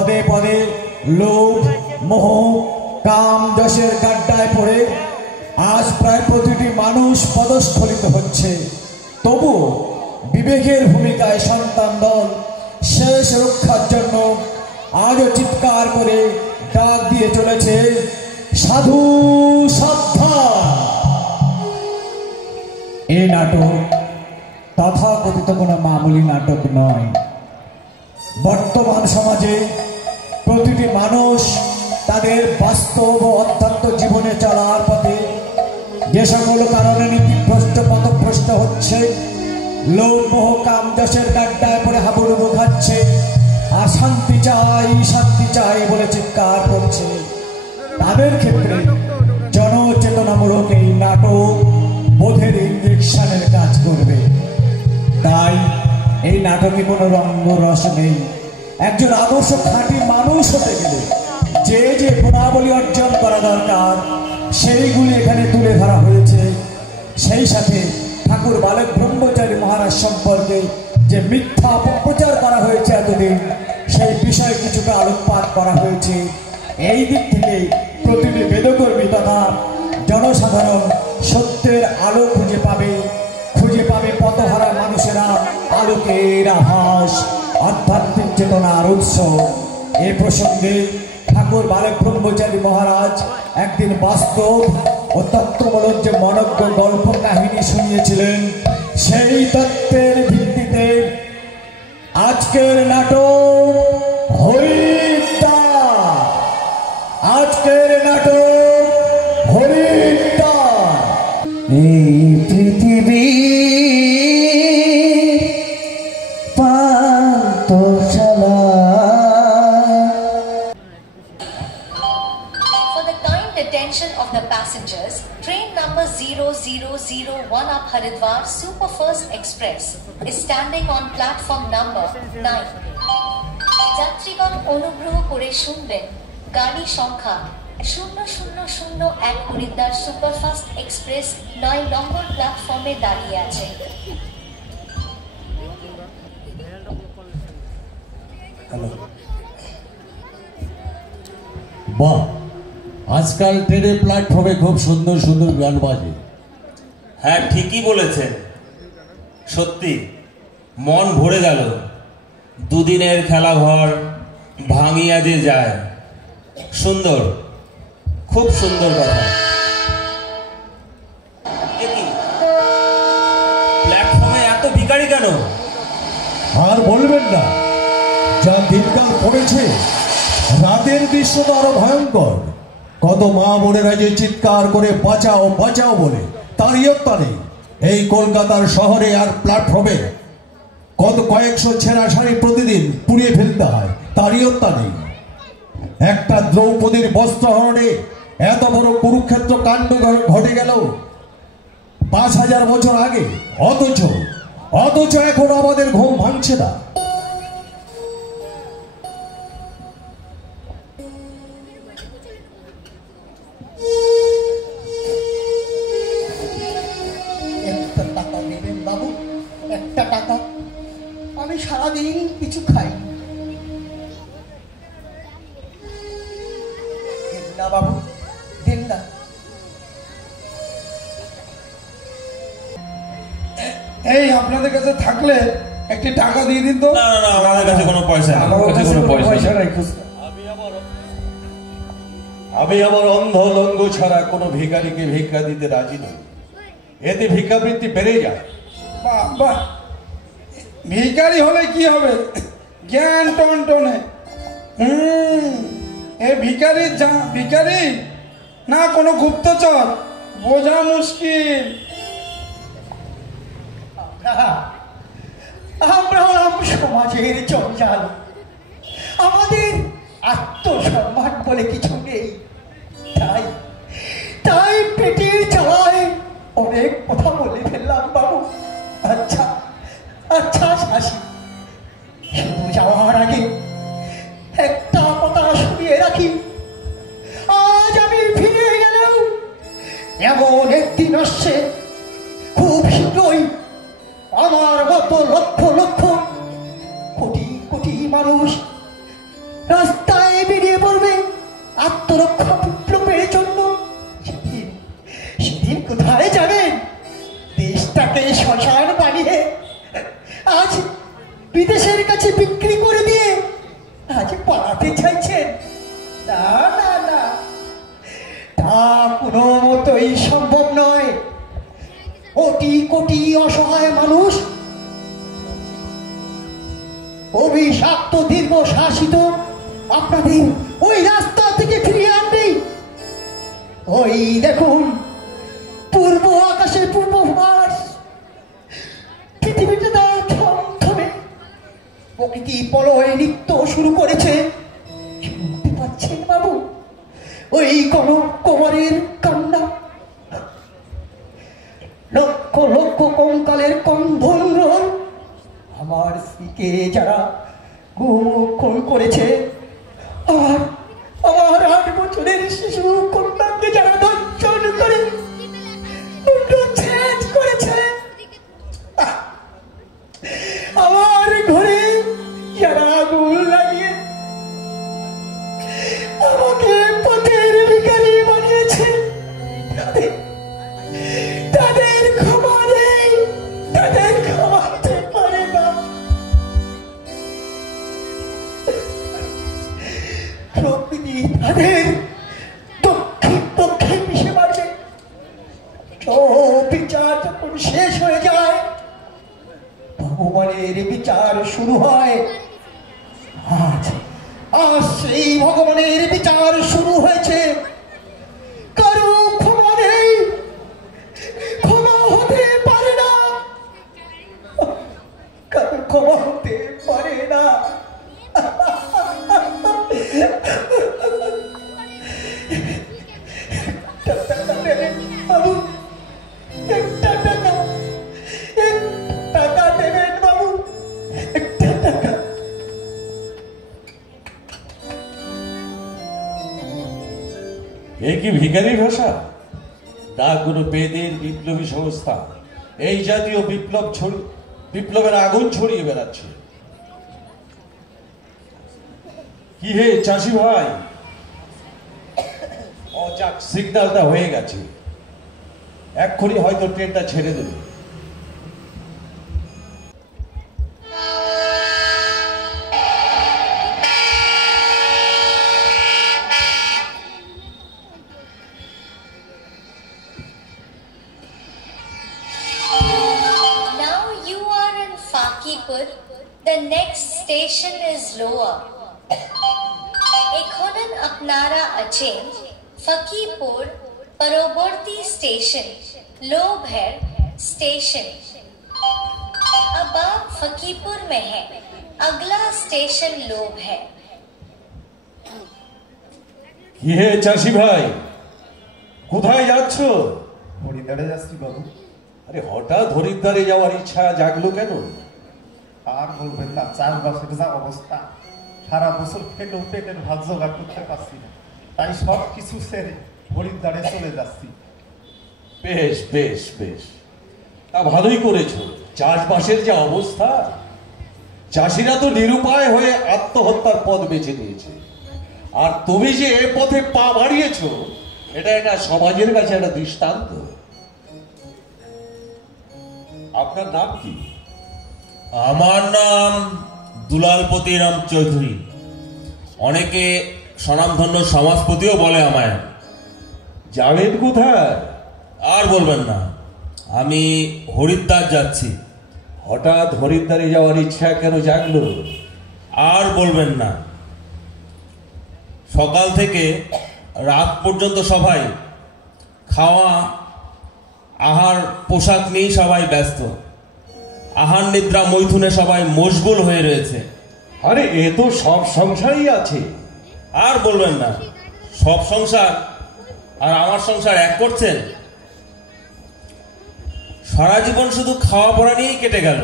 পদে পদে লোভ মোহ কাম যশের গাড্ডায় পড়ে আজ প্রায় প্রতিটি মানুষ পদস্খলিত হচ্ছে। তবু বিবেকের ভূমিকায় সন্তান দল শেষ রক্ষার জন্য আজও চিৎকার করে ডাক দিয়ে চলেছে, সাধু সাবধান। এই নাটক তথাকথিত কোনো মামুলি নাটক নয়। বর্তমান সমাজে প্রতিটি মানুষ তাদের বাস্তব ও অধ্যাত্ম জীবনে চলার পথে যে সকল কারণে নীতিভ্রষ্ট পথভ্রষ্ট হচ্ছে, লোভ মোহ কাম যশের গাড্ডায় পড়ে হাবুডুবু খাচ্ছে আর শান্তি চাই বলে চিৎকার করছে, তাদের ক্ষেত্রে জনচেতনামূলক এই নাটক বোধের ইঞ্জেকশনের কাজ করবে। তাই এই নাটকে কোনো রঙ্গ রস নেই। একজন আদর্শ খাঁটি মানুষ হতে গেলে যে যে গুণাবলী অর্জন করা দরকার সেইগুলি এখানে তুলে ধরা হয়েছে। সেই সাথে ঠাকুর বালক ব্রহ্মচারী মহারাজ সম্পর্কে যে মিথ্যা অপপ্রচার করা হয়েছে এতদিন, সেই বিষয়ে কিছুটা আলোকপাত করা হয়েছে। এই দিক থেকে প্রতিটি বেদকর্মী তথা জনসাধারণ সত্যের আলো খুঁজে পাবে পথহারা মানুষেরা আলোকের আভাস, আধ্যাত্মিক চেতনার উৎস। এ প্রসঙ্গে ঠাকুর বালক ব্রহ্মচারী মহারাজ একদিন বাস্তব ও তত্ত্বমূলক যে মনজ্ঞ গল্প কাহিনী শুনিয়েছিলেন, সেই তত্ত্বের ভিত্তিতে আজকের নাটক হরিদ্বার। এই পৃথিবী পান্থশালা। For the kind attention of the passengers, train number 0001 up Haridwar Superfast Express is standing on platform number 9. যাত্রীগণ অনুগ্রহ করে শুনবেন, গাড়ি সংখ্যা 0001 হরিদ্বার সুপারফাস্ট এক্সপ্রেস 9 নম্বর প্ল্যাটফর্মে দাঁড়িয়ে আছে। বাহ, আজকাল ট্রেনের প্ল্যাটফর্মে খুব সুন্দর সুন্দর গান বাজে। হ্যাঁ, ঠিকই বলেছেন। সত্যি মন ভরে গেল। দুদিনের খেলা ঘর ভাঙিয়া যে যায়। সুন্দর, খুব সুন্দর কথা। প্ল্যাটফর্মে এত ভিখারি কেন? আর বলবেন না, যা দিনকাল পড়েছে রাতের দৃশ্য তো আরো ভয়ঙ্কর। কত মা বোনেরা যে চিৎকার করে বাঁচাও বাঁচাও বলে, তার ইয়ত্তা নেই। এই কলকাতার শহরে আর প্ল্যাটফর্মে কত কয়েকশো ছেঁড়া শাড়ি প্রতিদিন পুড়িয়ে ফেলতে হয়, তার ইয়ত্তা নেই। একটা দ্রৌপদীর বস্ত্রহরণে এত বড় কুরুক্ষেত্র কাণ্ড ঘটে গেল 5000 বছর আগে, অথচ এখন আমাদের ঘুম ভাঙছে না। একটা টাকা দেবেন বাবু, একটা টাকা। আমি সারাদিন কিছু খাই না বাবু, দিন না। এই আপনাদের কাছে থাকলে একটি টাকা দিয়ে দিন তো। না না না, আমাদের কাছে কোনো পয়সা নেই। আমার কাছে কোনো পয়সা নাই। আমি আমার অন্ধ লঙ্গ ছাড়া কোনো ভিখারিকে ভিক্ষা দিতে রাজি নই। এতে ভিক্ষাবৃত্তি বেড়ে যায়। বাহ বাহ, ভিখারি হলে কি হবে? জ্ঞান টনটনে। এ ভিখারি না কোনো গুপ্তচর, বোঝা মুশকিল। আমরা সমাজের জঞ্জাল, আমাদের আত্মসম্মান বলে কিছু নেই। তাই পেটে চালায় অনেক কথা বলে ফেললাম বাবু। আচ্ছা শাসি, শুধু যাওয়ার আগে একটা কথা শুনিয়ে রাখি। আজ আমি ফিরে গেলেও এমন একদিন আসছে, খুব শীঘ্রই আমার মতো লক্ষ লক্ষ কোটি কোটি মানুষ রাস্তায় বেরিয়ে পড়বে আত্মরক্ষা বিপ্লবের জন্য। সেদিন সেদিন কোথায় যাবেন? দেশটাকে শ্মশান বানিয়ে আজ বিদেশের কাছে বিক্রি করে দিয়ে আজ পালাতে চাইছেন? না না না, তা কোনো মতোই সম্ভব নয়। কোটি কোটি অসহায় মানুষ অভিশপ্ত দীর্ঘ শাসিত আপনাদের ওই রাস্তা থেকে ফিরিয়ে আনবে। ওই দেখুন পূর্ব আকাশের পূর্বাভাস, পৃথিবীতে তার থমথমে প্রকৃতি পলয়ে নৃত্য শুরু করেছে। শুনতে পাচ্ছেন বাবু ওই কুমারের কান্না? লক্ষ লক্ষ কঙ্কালের কন্ধন রোল আমার স্ত্রীকে যারা খুন করেছে, আর আমার 8 বছরের শিশু কন্যাকে যারা দর্শন করে ছেদ করেছে, আমার ঘরে যারা আগুন লাগিয়ে আমাকে পথের ভিখারি বানিয়েছে, তাদের ক্ষমা নেই, তাদের ক্ষমাতে পারে না। প্রকৃতি তাদের দক্ষিণ মিশে মারবে। বিচার যখন শেষ হয়ে যায়, ভগবানের বিচার শুরু হয়। আজ আজ সেই ভগবানের বিচার শুরু হয়েছে। কারো ক্ষমা নেই, ক্ষমা হতে পারে না, কারো ক্ষমা হতে পারে না। বাবু একটা টাকা দেবেন বাবু, একটা টাকা। এ কি ভিখারির ভাষা? না কোনো বেদের বিপ্লবী সংস্থা এই জাতীয় বিপ্লবের আগুন ছড়িয়ে বেড়াচ্ছে। কি হে চাষি ভাই, যাক সিগন্যালটা হয়ে গেছে, এক্ষুনি হয়তো ট্রেনটা ছেড়ে দেবে। Now you are in Fakipur. The next station is Loa. এখনন আপনারা আছেন फकीपुर परोवर्ती स्टेशन लोभर स्टेशन। अब आप फकीपुर में हैं, अगला स्टेशन लोभ है। কি হে চাষি ভাই, কোথায় যাচ্ছ? হরিদ্বারে যাচ্ছি বাবু। আরে হঠাৎ হরিদ্বারে যাওয়ার ইচ্ছা জাগলো কেন? আর বলবেন না, চাষবাসের যা অবস্থা, সারা বছর খেটেও পেটের ভাত জোগাড় করতে পারছি না, তাই সব কিছু ছেড়ে হরিদ্বারে চলে যাচ্ছি। বেশ বেশ বেশ, তা ভালোই করেছো। চাষবাসের যে অবস্থা, চাষিরা তো নিরুপায় হয়ে আত্মহত্যার পথ বেছে নিয়েছে, আর তুমি যে এ পথে পা বাড়িয়েছো, এটা সমাজের কাছে একটা দৃষ্টান্ত। আপনার নাম কি? আমার নাম দুলালপতি রাম চৌধুরী, অনেকে স্বনামধন্য সমাজপতিও বলে আমায়। যাবেন কোথায়? আর বলবেন না, আমি হরিদ্বার যাচ্ছি। হঠাৎ হরিদ্বারে যাওয়ার ইচ্ছা কেন জাগলো? আর বলবেন না, সকাল থেকে রাত পর্যন্ত সবাই খাওয়া আহার পোশাক নিয়ে সবাই ব্যস্ত, আহার নিদ্রা মৈথুনে সবাই মশগুল হয়ে রয়েছে। আরে এ তো সব সংসারই আছে। আর বলবেন না, সব সংসার আর আমার সংসার এক করছেন। সারা জীবন শুধু খাওয়া পড়া নিয়েই কেটে গেল।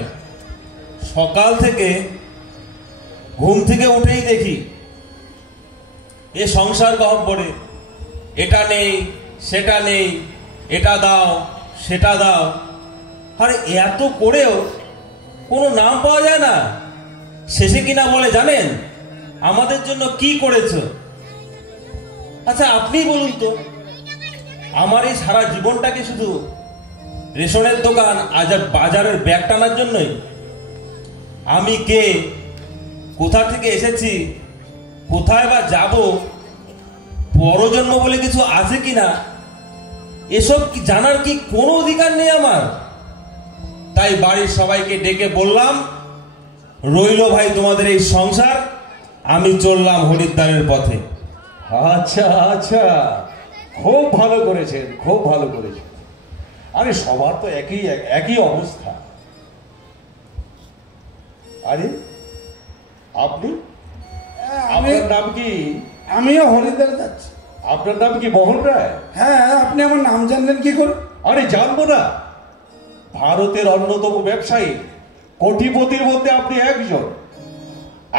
সকাল থেকে ঘুম থেকে উঠেই দেখি এ সংসার গহ্বরে, এটা নেই সেটা নেই, এটা দাও সেটা দাও। আরে এত করেও কোনো নাম পাওয়া যায় না। শেষে কিনা বলে জানেন, আমাদের জন্য কি করেছো? আচ্ছা আপনি বলুন তো, আমার এই সারা জীবনটাকে শুধু রেশনের দোকান আজ আর বাজারের ব্যাগ টানার জন্যই? আমি কে, কোথা থেকে এসেছি, কোথায় বা যাব, পরজন্ম বলে কিছু আছে কিনা, এসব কি জানার কি কোনো অধিকার নেই আমার? তাই বাড়ির সবাইকে ডেকে বললাম, রইল ভাই তোমাদের এই সংসার, আমি চললাম হরিদ্বারের পথে। আচ্ছা আচ্ছা, খুব ভালো করেছেন, খুব ভালো করেছেন। আরে সবার তো একই অবস্থা। আরে আপনি, আপনার নাম কি? আমিও হরিদ্বার যাচ্ছি। আপনার নাম কি মোহন রায়? হ্যাঁ, আপনি আমার নাম জানলেন কি করে? আরে জানবো না? ভারতের অন্যতম ব্যবসায়ী, কোটিপতির মধ্যে আপনি একজন,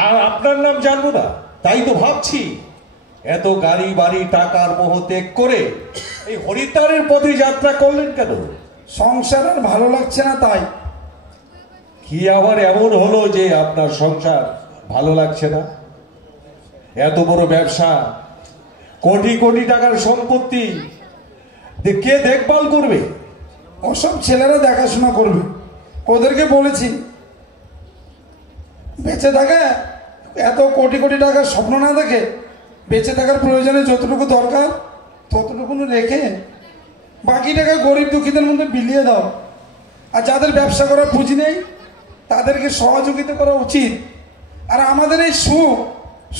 আর আপনার নাম জানবো না? তাই তো ভাবছি, এত গাড়ি বাড়ি টাকার মোহ ত্যাগ করে এই হরিদ্বারের পথে যাত্রা করলেন কেন? সংসার আর ভালো লাগছে না তাই। কি আবার এমন হলো যে আপনার সংসার ভালো লাগছে না? এত বড় ব্যবসা, কোটি কোটি টাকার সম্পত্তি, কে দেখভাল করবে? ওসব ছেলেরা দেখাশোনা করবে। ওদেরকে বলেছি বেঁচে থাকে, এত কোটি কোটি টাকার স্বপ্ন না দেখে বেঁচে থাকার প্রয়োজনে যতটুকু দরকার ততটুকু রেখে বাকি টাকা গরিব দুঃখীদের মধ্যে বিলিয়ে দাও। আর যাদের ব্যবসা করার পুঁজি নেই তাদেরকে সহযোগিতা করা উচিত। আর আমাদের এই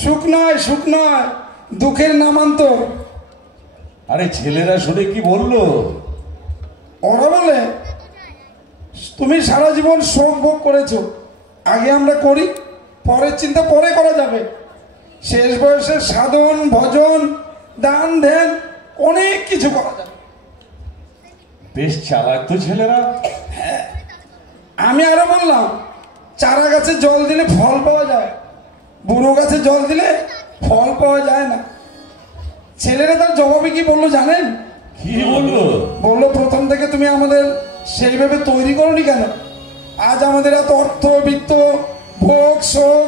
সুখ নয় দুঃখের নামান্তর। আরে ছেলেরা শুনে কি বললো? ওরা বলে তুমি সারা জীবন শোক ভোগ করেছো, আগে আমরা করি, পরের চিন্তা পরে করা যাবে। শেষ বয়সে সাধন ভজন দান ধ্যান অনেক কিছু করা যাবে। বেশ চালাক তো ছেলেরা। আমি আরো বললাম, চারা গাছে জল দিলে ফল পাওয়া যায়, বুড়ো গাছে জল দিলে ফল পাওয়া যায় না। ছেলেরা তার জবাবে কি বললো জানেন? কি বললো? বললো প্রথম থেকে তুমি আমাদের সেইভাবে তৈরি করোনি কেন? আজ আমাদের এত অর্থ বিত্ত ভোগ শোক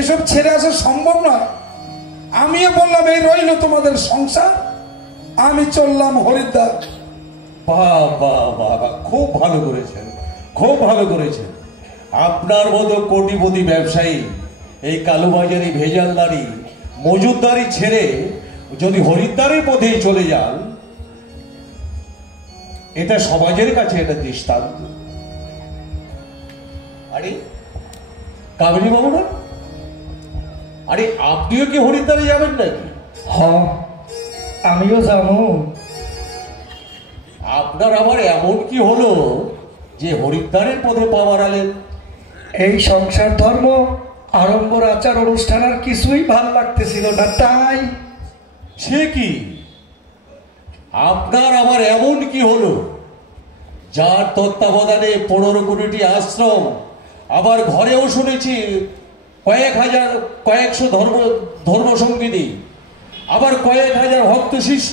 এসব ছেড়ে আসা সম্ভব নয়। আমিও বললাম এই রইল তোমাদের সংসার, আমি চললাম হরিদ্বার। বাহ বাহ বাহ বাহ, খুব ভালো করেছেন, খুব ভালো করেছেন। আপনার মতো কোটিপতি ব্যবসায়ী এই কালোবাজারি ভেজালদারি মজুদদারি ছেড়ে যদি হরিদ্বারের পথেই চলে যান, এটা সমাজের কাছে একটা দৃষ্টান্ত। আরে কামিনী বাবু না? আরে আপনিও কি হরিদ্বারে যাবেন নাকি? হ্যাঁ, আমিও যাবো। আপনার আবার এমন কি হলো যে হরিদ্বারের পথে পা বাড়ালেন? এই সংসার ধর্ম আড়ম্বর আচার অনুষ্ঠান আর কিছুই ভাল লাগতেছিল না, তাই। সে কি? আপনার আবার এমন কি হলো যার তত্ত্বাবধানে 15 কোটিটি আশ্রম, আবার ঘরেও শুনেছি কয়েকশো ধর্মসঙ্গিনী, আবার কয়েক হাজার ভক্ত শিষ্য,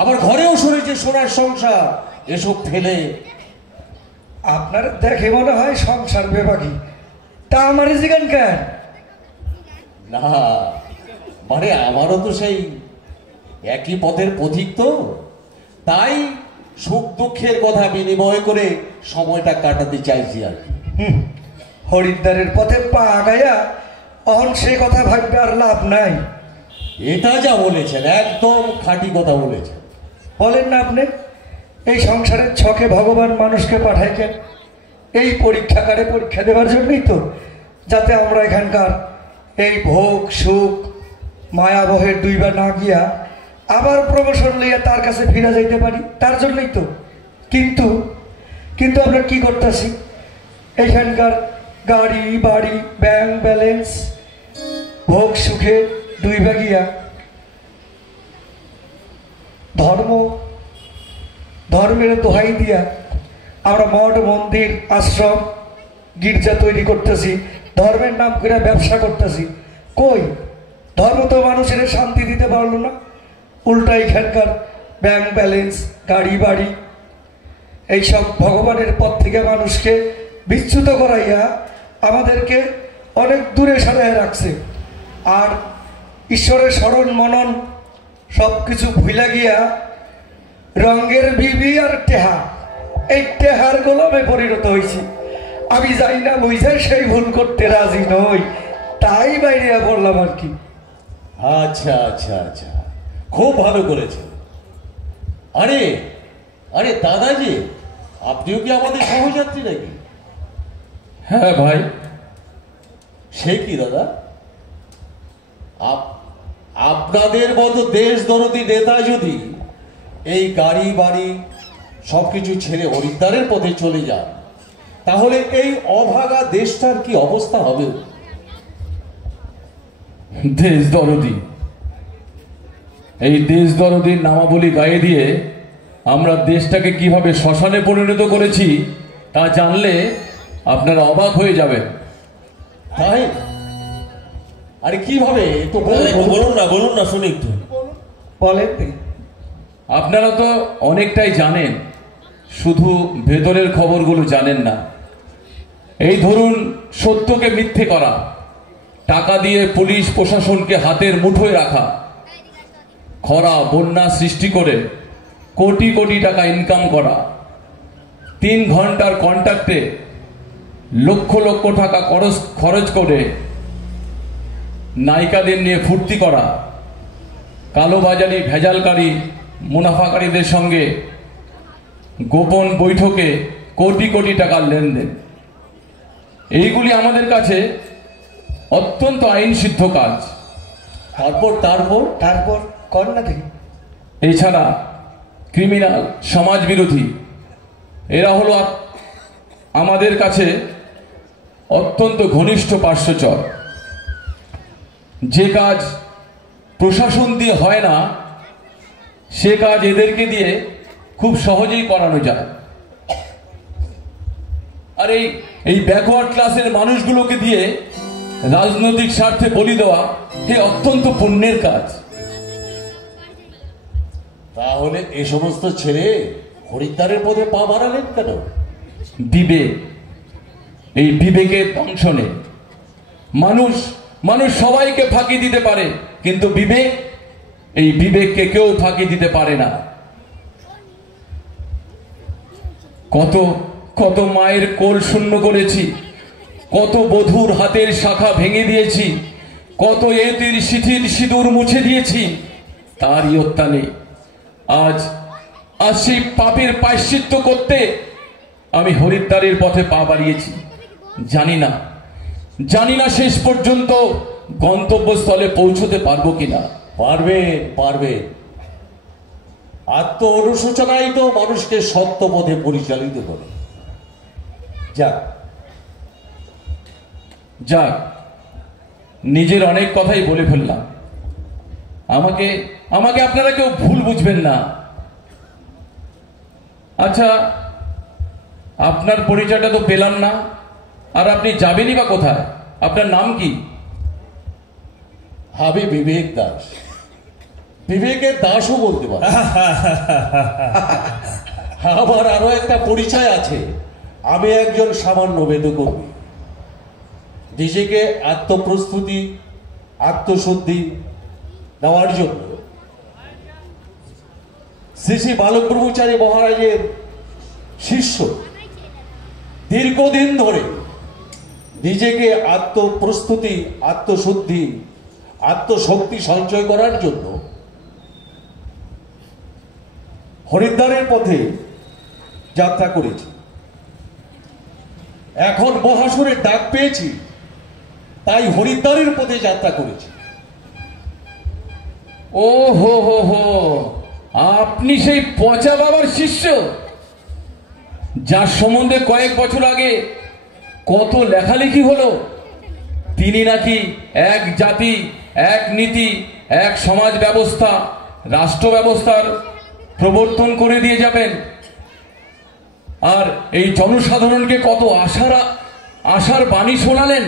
আবার ঘরেও শুনেছি সোনার সংসার, এসব ফেলে আপনার দেখে মনে হয় সংসার বিভাগী, তা আমার জিগান কেন? না, মানে আমারও তো সেই একই পথের পথিক তো, তাই সুখ দুঃখের কথা বিনিময় করে সময়টা কাটাতে চাইছি আর কি। হরিদ্বারের পথে পা আগাইয়া অহন সে কথা ভাববে আর লাভ নাই। এটা যা বলেছেন একদম খাঁটি কথা বলেছেন। বলেন না আপনি, এই সংসারের ছকে ভগবান মানুষকে পাঠায় কেন? এই পরীক্ষাগারে পরীক্ষা দেওয়ার জন্যই তো, যাতে আমরা এখানকার এই ভোগ সুখ মায়াবহের দুইবার না গিয়া আবার প্রমোশন লইয়া তার কাছে ফিরে যাইতে পারি, তার জন্যই তো। কিন্তু কিন্তু আমরা কি করতেছি? এইখানকার গাড়ি বাড়ি ব্যাংক ব্যালেন্স ভোগ সুখে দুই ভাগিয়া ধর্মের দোহাই দিয়া আমরা মঠ মন্দির আশ্রম গির্জা তৈরি করতেছি, ধর্মের নাম করে ব্যবসা করতেছি। কই ধর্ম তো মানুষের শান্তি দিতে পারলো না, উল্টা এখানকার ব্যাংক ব্যালেন্স গাড়ি বাড়ি এইসব ভগবানের পথ থেকে মানুষকে বিচ্যুত করাইয়া আমাদেরকে অনেক দূরে সরাই রাখছে। আর ঈশ্বরের স্মরণ মনন সব কিছু ভুলা গিয়া রঙের বিবি আর টেহা, এই টেহার গোলামে পরিণত হয়েছি। আমি যাই না বুঝে সেই ভুল করতে রাজি নই, তাই বাইরে পড়লাম আর কি। আচ্ছা আচ্ছা আচ্ছা, খুব ভালো করেছে। আরে আরে দাদাজি, আপনিও কি আমাদের সহযাত্রী নাকি? হ্যাঁ ভাই। সে কি দাদা, আপনাদের মতো দেশ দরদি নেতা যদি এই গাড়ি বাড়ি সবকিছু ছেড়ে হরিদ্বারের পথে চলে যান, তাহলে এই অভাগা দেশটার কি অবস্থা হবে? দেশ দরদি, এই দেশ দরদির নামাবলী গায়ে দিয়ে আমরা দেশটাকে কিভাবে শ্মশানে পরিণত করেছি তা জানলে আপনারা অবাক হয়ে যাবেন। তাই? আরে কিভাবে তো বলুন না শুনি একটু। বলেন। আপনারা তো অনেকটাই জানেন, শুধু ভেতরের খবরগুলো জানেন না। এই ধরুন, সত্যকে মিথ্যে করা, টাকা দিয়ে পুলিশ প্রশাসনকে হাতের মুঠোয় রাখা, খরা বন্যা সৃষ্টি করে কোটি কোটি টাকা ইনকাম করা, 3 ঘন্টার কন্ট্রাক্টে লক্ষ লক্ষ টাকা খরচ করে নায়িকাদের নিয়ে ফুর্তি করা, কালোবাজারি ভেজালকারী মুনাফাকারীদের সঙ্গে গোপন বৈঠকে কোটি কোটি টাকার লেনদেন, এইগুলি আমাদের কাছে অত্যন্ত আইনসিদ্ধ কাজ। তারপর তারপর তারপর কর না দেখি। এছাড়া ক্রিমিনাল, সমাজ বিরোধী, এরা হলো আমাদের কাছে অত্যন্ত ঘনিষ্ঠ পার্শ্বচর। যে কাজ প্রশাসন দিয়ে হয় না, সে কাজ এদেরকে দিয়ে খুব সহজেই করানো যায়। আর এই ব্যাকওয়ার্ড ক্লাসের মানুষগুলোকে দিয়ে রাজনৈতিক স্বার্থে বলি দেওয়া এ অত্যন্ত পুণ্যের কাজ। তাহলে এ সমস্ত ছেড়ে হরিদ্বারের পথে পা বাড়ালেন কেন? বিবেক, এই বিবেকের দংশনে মানুষ সবাইকে ফাঁকি দিতে পারে, কিন্তু এই বিবেককে কেউ ফাঁকি দিতে পারে না। কত কত মায়ের কোল শূন্য করেছি, কত বধূর হাতের শাখা ভেঙে দিয়েছি, কত এতির শিথির সিঁদুর মুছে দিয়েছি, তারই অত্যানে আজ সেই পাপের প্রায়শ্চিত্ত করতে আমি হরিদ্বারের পথে পা বাড়িয়েছি। জানি না শেষ পর্যন্ত গন্তব্যস্থলে পৌঁছতে পারবো কিনা। পারবে। আত্ম অনুশোচনাই তো মানুষকে সত্য পথে পরিচালিত করে। যাক, নিজের অনেক কথাই বলে ফেললাম। আমাকে আপনারা কেউ ভুল বুঝবেন না। আচ্ছা, আপনার পরিচয়টা তো পেলাম না, আর আপনি যাবেনই বা কোথায়? আপনার নাম কি? আমি বিবেক দাস। বিবেকের দাসও বলতে পারে। আমার আরো একটা পরিচয় আছে, আমি একজন সামান্য বেদকর্মী। নিজেকে আত্মপ্রস্তুতি, আত্মশুদ্ধি দেওয়ার জন্য শ্রী শ্রী বালক ব্রহ্মচারী মহারাজের শিষ্য। দীর্ঘদিন ধরে নিজেকে আত্মপ্রস্তুতি, আত্মশুদ্ধি, আত্মশক্তি সঞ্চয় করার জন্য হরিদ্বারের পথে যাত্রা করেছি। এখন মহাসুরের ডাক পেয়েছি, তাই হরিদ্বারের পথে যাত্রা করেছি। ও হো, আপনি সেই পচা বাবার শিষ্য, যার সম্বন্ধে কয়েক বছর আগে কত লেখালেখি হলো। তিনি নাকি এক জাতি, এক নীতি, এক সমাজ ব্যবস্থা, রাষ্ট্র ব্যবস্থার প্রবর্তন করে দিয়ে যাবেন, আর এই জনসাধারণকে কত আশার বাণী শোনালেন,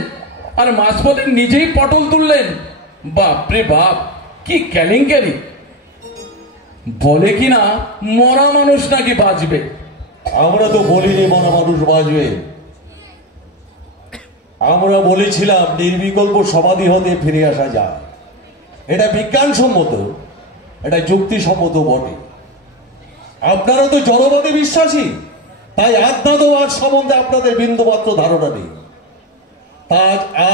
আর মাঝপথে নিজেই পটল তুললেন। বাপরে বাপ, কি কেলেঙ্কারি! বলে কিনা মরা মানুষ নাকি বাঁচবে। আমরা তো বলিনি মরা মানুষ বাঁচবে। আমরা বলেছিলাম নির্বিকল্প সমাধি হতে ফিরে আসা যায়। এটা বিজ্ঞানসম্মত, এটা যুক্তিসম্মত বটে। আপনারা তো জড়বাদে বিশ্বাসী, তাই আধ্যাত্মবাদ সম্বন্ধে আপনাদের বিন্দুমাত্র ধারণা নেই।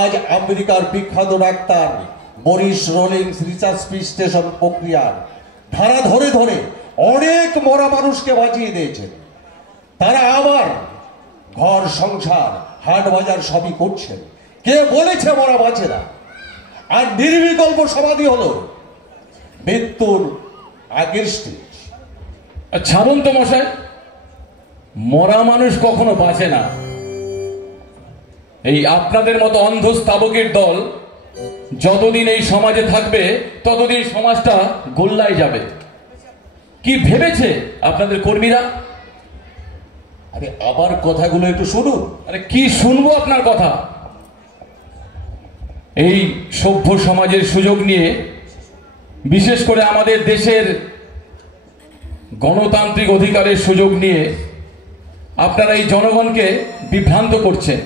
আজ আমেরিকার বিখ্যাত doctor Morris Rollins research station প্রক্রিয়ার ধারা ধরে ধরে অনেক মরা মানুষকে বাঁচিয়ে দিয়েছেন। তারা আবার ঘর সংসার হাট বাজার সবই করছেন। কে বলেছে মরা বাঁচে না? আর নির্বিকল্প সমাধি হলো মৃত্যুর আগের স্টেজ। ছাড়ুন তো মশাই, মরা মানুষ কখনো বাঁচে না। এই আপনাদের মতো অন্ধ স্থাবকের দল যতদিন এই সমাজে থাকবে ততদিন সমাজটা গোল্লায় যাবে। কি ভেবেছে আপনাদের কর্মীরা? আরে আবার কথাগুলো একটু শুনুন। আরে কি শুনবো আপনার কথা? এই সভ্য সমাজের সুযোগ নিয়ে, বিশেষ করে আমাদের দেশের গণতান্ত্রিক অধিকারের সুযোগ নিয়ে আপনারা এই জনগণকে বিভ্রান্ত করছেন।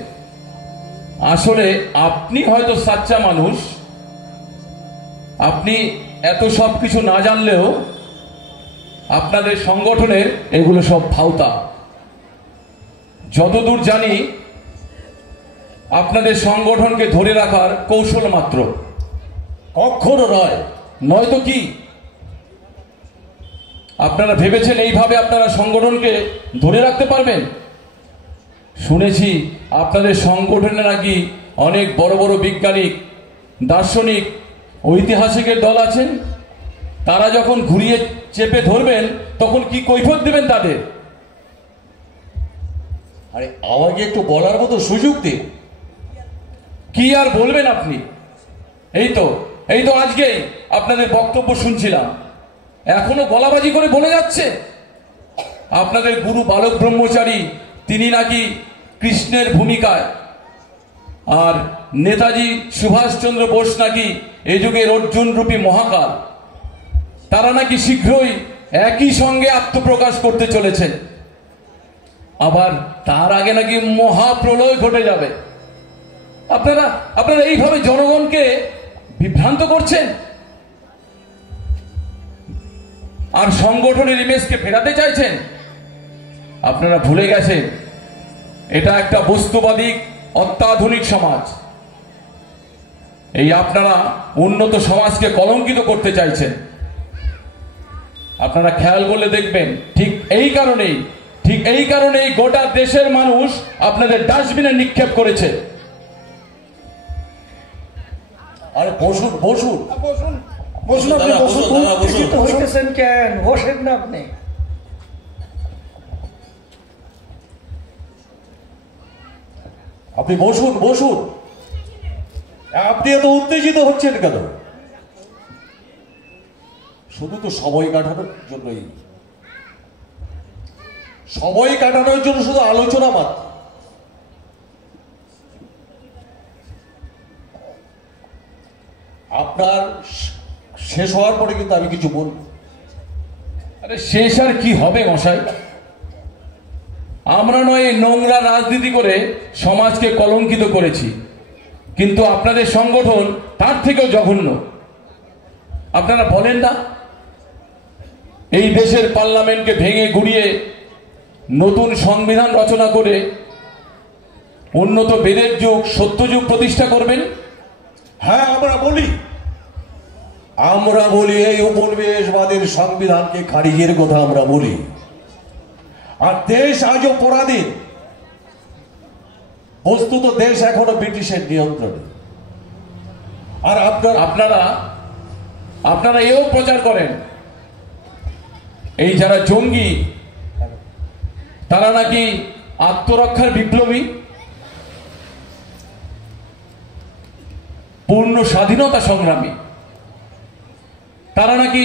আসলে আপনি হয়তো সাচ্চা মানুষ, আপনি এত সব কিছু না জানলেও আপনাদের সংগঠনের এগুলো সব ভাওতা। যতদূর জানি আপনাদের সংগঠনকে ধরে রাখার কৌশল মাত্র। কখনো নয়। নয়তো কি? আপনারা ভেবেছেন এইভাবে আপনারা সংগঠনকে ধরে রাখতে পারবেন? শুনেছি আপনাদের সংগঠনে নাকি অনেক বড় বড় বিজ্ঞানী, দার্শনিক, ঐতিহাসিকের দল আছেন। তারা যখন ঘুরিয়ে চেপে ধরবেন তখন কি কৈফিয়ত দেবেন তাদের? আরে আমাকে একটু বলার মতো সুযোগ দিন। কি আর বলবেন আপনি? এই তো আজকেই আপনাদের বক্তব্য শুনছিলাম, এখনো গলাবাজি করে বলে যাচ্ছে আপনাদের গুরু বালক ব্রহ্মচারী তিনি নাকি কৃষ্ণের ভূমিকায়, আর নেতাজি সুভাষচন্দ্র বোস নাকি এই যুগের অর্জুন রূপী মহাকাল। তারা নাকি শীঘ্রই একই সঙ্গে আত্মপ্রকাশ করতে চলেছেন। আবার তার আগে নাকি মহাপ্রলয় ঘটে যাবে। আপনারা এইভাবে জনগণকে বিভ্রান্ত করছেন আর সংগঠনের ইমেজকে ফেরাতে চাইছেন। আপনারা ভুলে গেছেন এটা একটা বস্তুবাদী অত্যাধুনিক সমাজ। এই আপনারা উন্নত সমাজকে কলঙ্কিত করতে চাইছেন। আপনারা খেয়াল করলে দেখবেন ঠিক এই কারণেই গোটা দেশের মানুষ আপনাদের ডাস্টবিনে নিক্ষেপ করেছে। আরে বসুন বসুন বসুন আপনি, বসুন। উত্তেজিত হইতেছেন কেন? বসেন না আপনি। আপনি বসুন বসুন। আপনি এত উত্তেজিত হচ্ছেন কেন? শুধু তো সময় কাটানোর জন্যই, সময় কাটানোর জন্য শুধু আলোচনা মাত্র। আপনার শেষ হওয়ার পরে কিন্তু আমি কিছু বলব। আরে শেষ আর কি হবে মশাই? আমরা নয় নোংরা রাজনীতি করে সমাজকে কলঙ্কিত করেছি, কিন্তু আপনাদের সংগঠন তার থেকেও জঘন্য। আপনারা বলেন না এই দেশের পার্লামেন্টকে ভেঙে গুড়িয়ে নতুন সংবিধান রচনা করে উন্নত বেদের যুগ, সত্যযুগ প্রতিষ্ঠা করবেন? হ্যাঁ, আমরা বলি এই উপনিবেশবাদের সংবিধানকে খারিজের কথা আমরা বলি। আর দেশ আজও পরাধীন। বস্তুত দেশ এখনো ব্রিটিশের নিয়ন্ত্রণে। আর আপনারা এও প্রচার করেন এই যারা জঙ্গি তারা নাকি আত্মরক্ষার বিপ্লবী, পূর্ণ স্বাধীনতা সংগ্রামী। তারা নাকি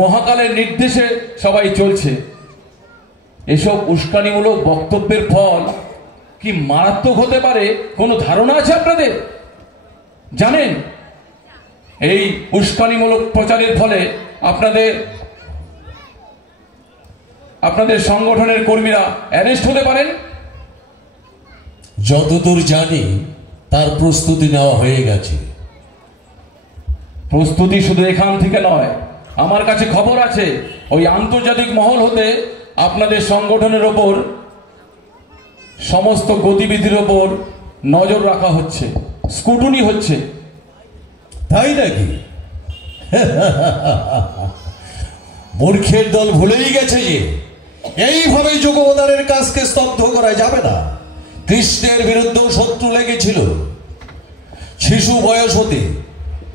মহাকালের নির্দেশে সবাই চলছে। এসব উস্কানিমূলক বক্তব্যের ফল কি মারাত্মক হতে পারে কোনো ধারণা আছে আপনাদের? জানেন এই উস্কানিমূলক প্রচারের ফলে আপনাদের সংগঠনের কর্মীরা অ্যারেস্ট হতে পারেন। যতদূর জানি তার প্রস্তুতি নেওয়া হয়ে গেছে। প্রস্তুতি শুধু এখান থেকে নয়, আমার কাছে খবর আছে ওই আন্তর্জাতিক মহল হতে আপনাদের সংগঠনের ওপর সমস্ত গতিবিধির ওপর নজর রাখা হচ্ছে, স্কুটনি হচ্ছে। তাই নাকি? মূর্খের দল ভুলেই গেছে যে এইভাবে যুগবদারের কাজকে স্তব্ধ করা যাবে না। কৃষ্ণের বিরুদ্ধেও শত্রু লেগেছিল। শিশু বয়স হতে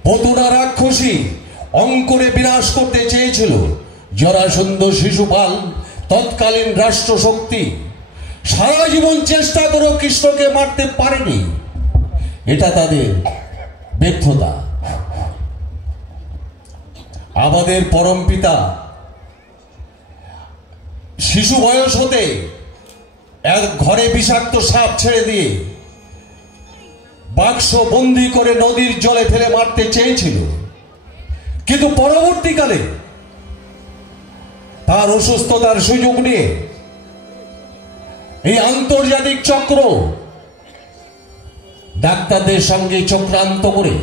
পতুনা রাক্ষসী অঙ্কুরে বিনাশ করতে চেয়েছিল। জরাসন্ধ শিশুপাল তৎকালীন রাষ্ট্রশক্তি সারা জীবন চেষ্টা করেও কৃষ্ণকে মারতে পারেনি। এটা তাদের ব্যর্থতা। আমাদের পরম পিতা শিশু বয়স হতে এক ঘরে বিষাক্ত সাপ ছেড়ে দিয়ে বাক্স বন্দি করে নদীর জলে ফেলে মারতে চেয়েছিল, কিন্তু পরবর্তীকালে তার অসুস্থতার সুযোগ নিয়ে এই আন্তর্জাতিক চক্র ডাক্তারদের সঙ্গে চক্রান্ত করে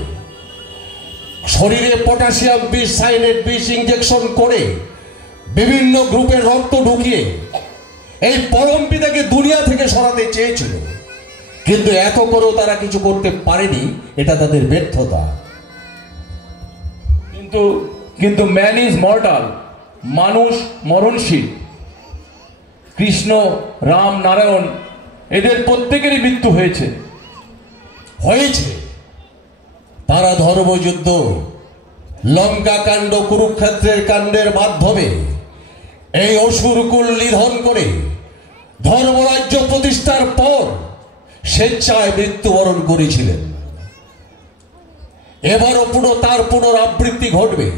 শরীরে পটাশিয়াম বিষ, সাইনেট বিষ ইঞ্জেকশন করে বিভিন্ন গ্রুপের রক্ত ঢুকিয়ে এই পরম পিতাকে দুনিয়া থেকে সরাতে চেয়েছিল, কিন্তু এত করেও তারা কিছু করতে পারেনি। এটা তাদের ব্যর্থতা। কিন্তু ম্যান ইজ মর্টাল, মানুষ মরণশীল। কৃষ্ণ, রাম, নারায়ণ এদের প্রত্যেকেরই মৃত্যু হয়েছে। তারা ধর্মযুদ্ধ, লঙ্কা কাণ্ড, কুরুক্ষেত্রের কাণ্ডের মাধ্যমে এই অসুরকুল নিধন করে ধর্মরাজ্য প্রতিষ্ঠার পর স্বেচ্ছায় মৃত্যুবরণ করেছিলেন। এবারও তার পুনরাবৃত্তি ঘটবে।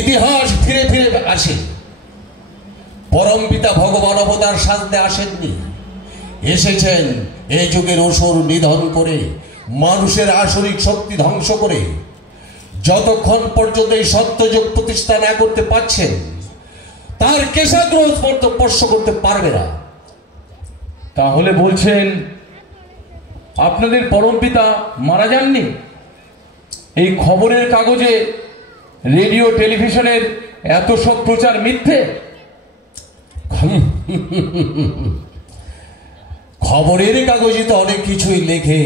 ইতিহাস ফিরে ফিরে আসে। পরম পিতা ভগবান অবতার সাজতে আসেননি, এসেছেন এই যুগের অসুর নিধন করে, মানুষের আসরিক শক্তি ধ্বংস করে। যতক্ষণ পর্যন্ত এই সত্যযুগ প্রতিষ্ঠা না করতে পারছেন, তার কেশাগ্র স্পর্শ করতে পারবে না। তাহলে বলছেন আপনাদের পরম পিতা মারা যাননি? এই খবরের কাগজে, রেডিও, টেলিভিশনের এত সব প্রচার মিথ্যে। খবরের কাগজে তো অনেক কিছুই লেখে,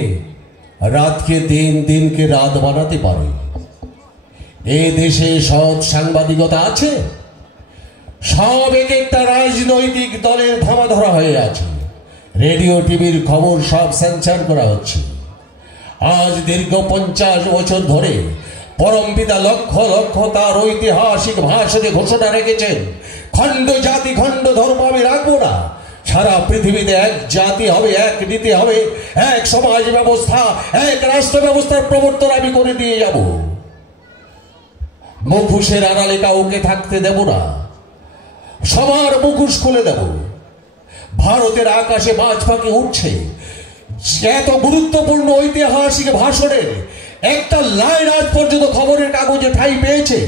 রাতকে দিন, দিনকে রাত বানাতে পারে। এ দেশে সৎ সাংবাদিকতা আছে? সব এক একটা রাজনৈতিক দলের ধামা ধরা হয়ে আছে। রেডিও, টিভির খবর সব সেন্সার করা হচ্ছে। আজ দীর্ঘ 50 বছর ধরে পরম পিতা লক্ষ লক্ষ তার ঐতিহাসিক ভাষণে ঘোষণা রেখেছেন, খণ্ড জাতি, খণ্ড ধর্ম আমি রাখবো না। সারা পৃথিবীতে এক জাতি হবে, এক নীতি হবে, এক সমাজ ব্যবস্থা, এক রাষ্ট্র ব্যবস্থার প্রবর্তন আমি করে দিয়ে যাব। মুখোশের আড়ালে কাউকে থাকতে দেব না, সবার মুখোশ খুলে দেব। ভারতের আকাশে মাছ পাখি উঠছে, এত গুরুত্বপূর্ণ ঐতিহাসিক ভাষণের একটা লাইন আজ পর্যন্ত খবরের কাগজে ঠাঁই পেয়েছে।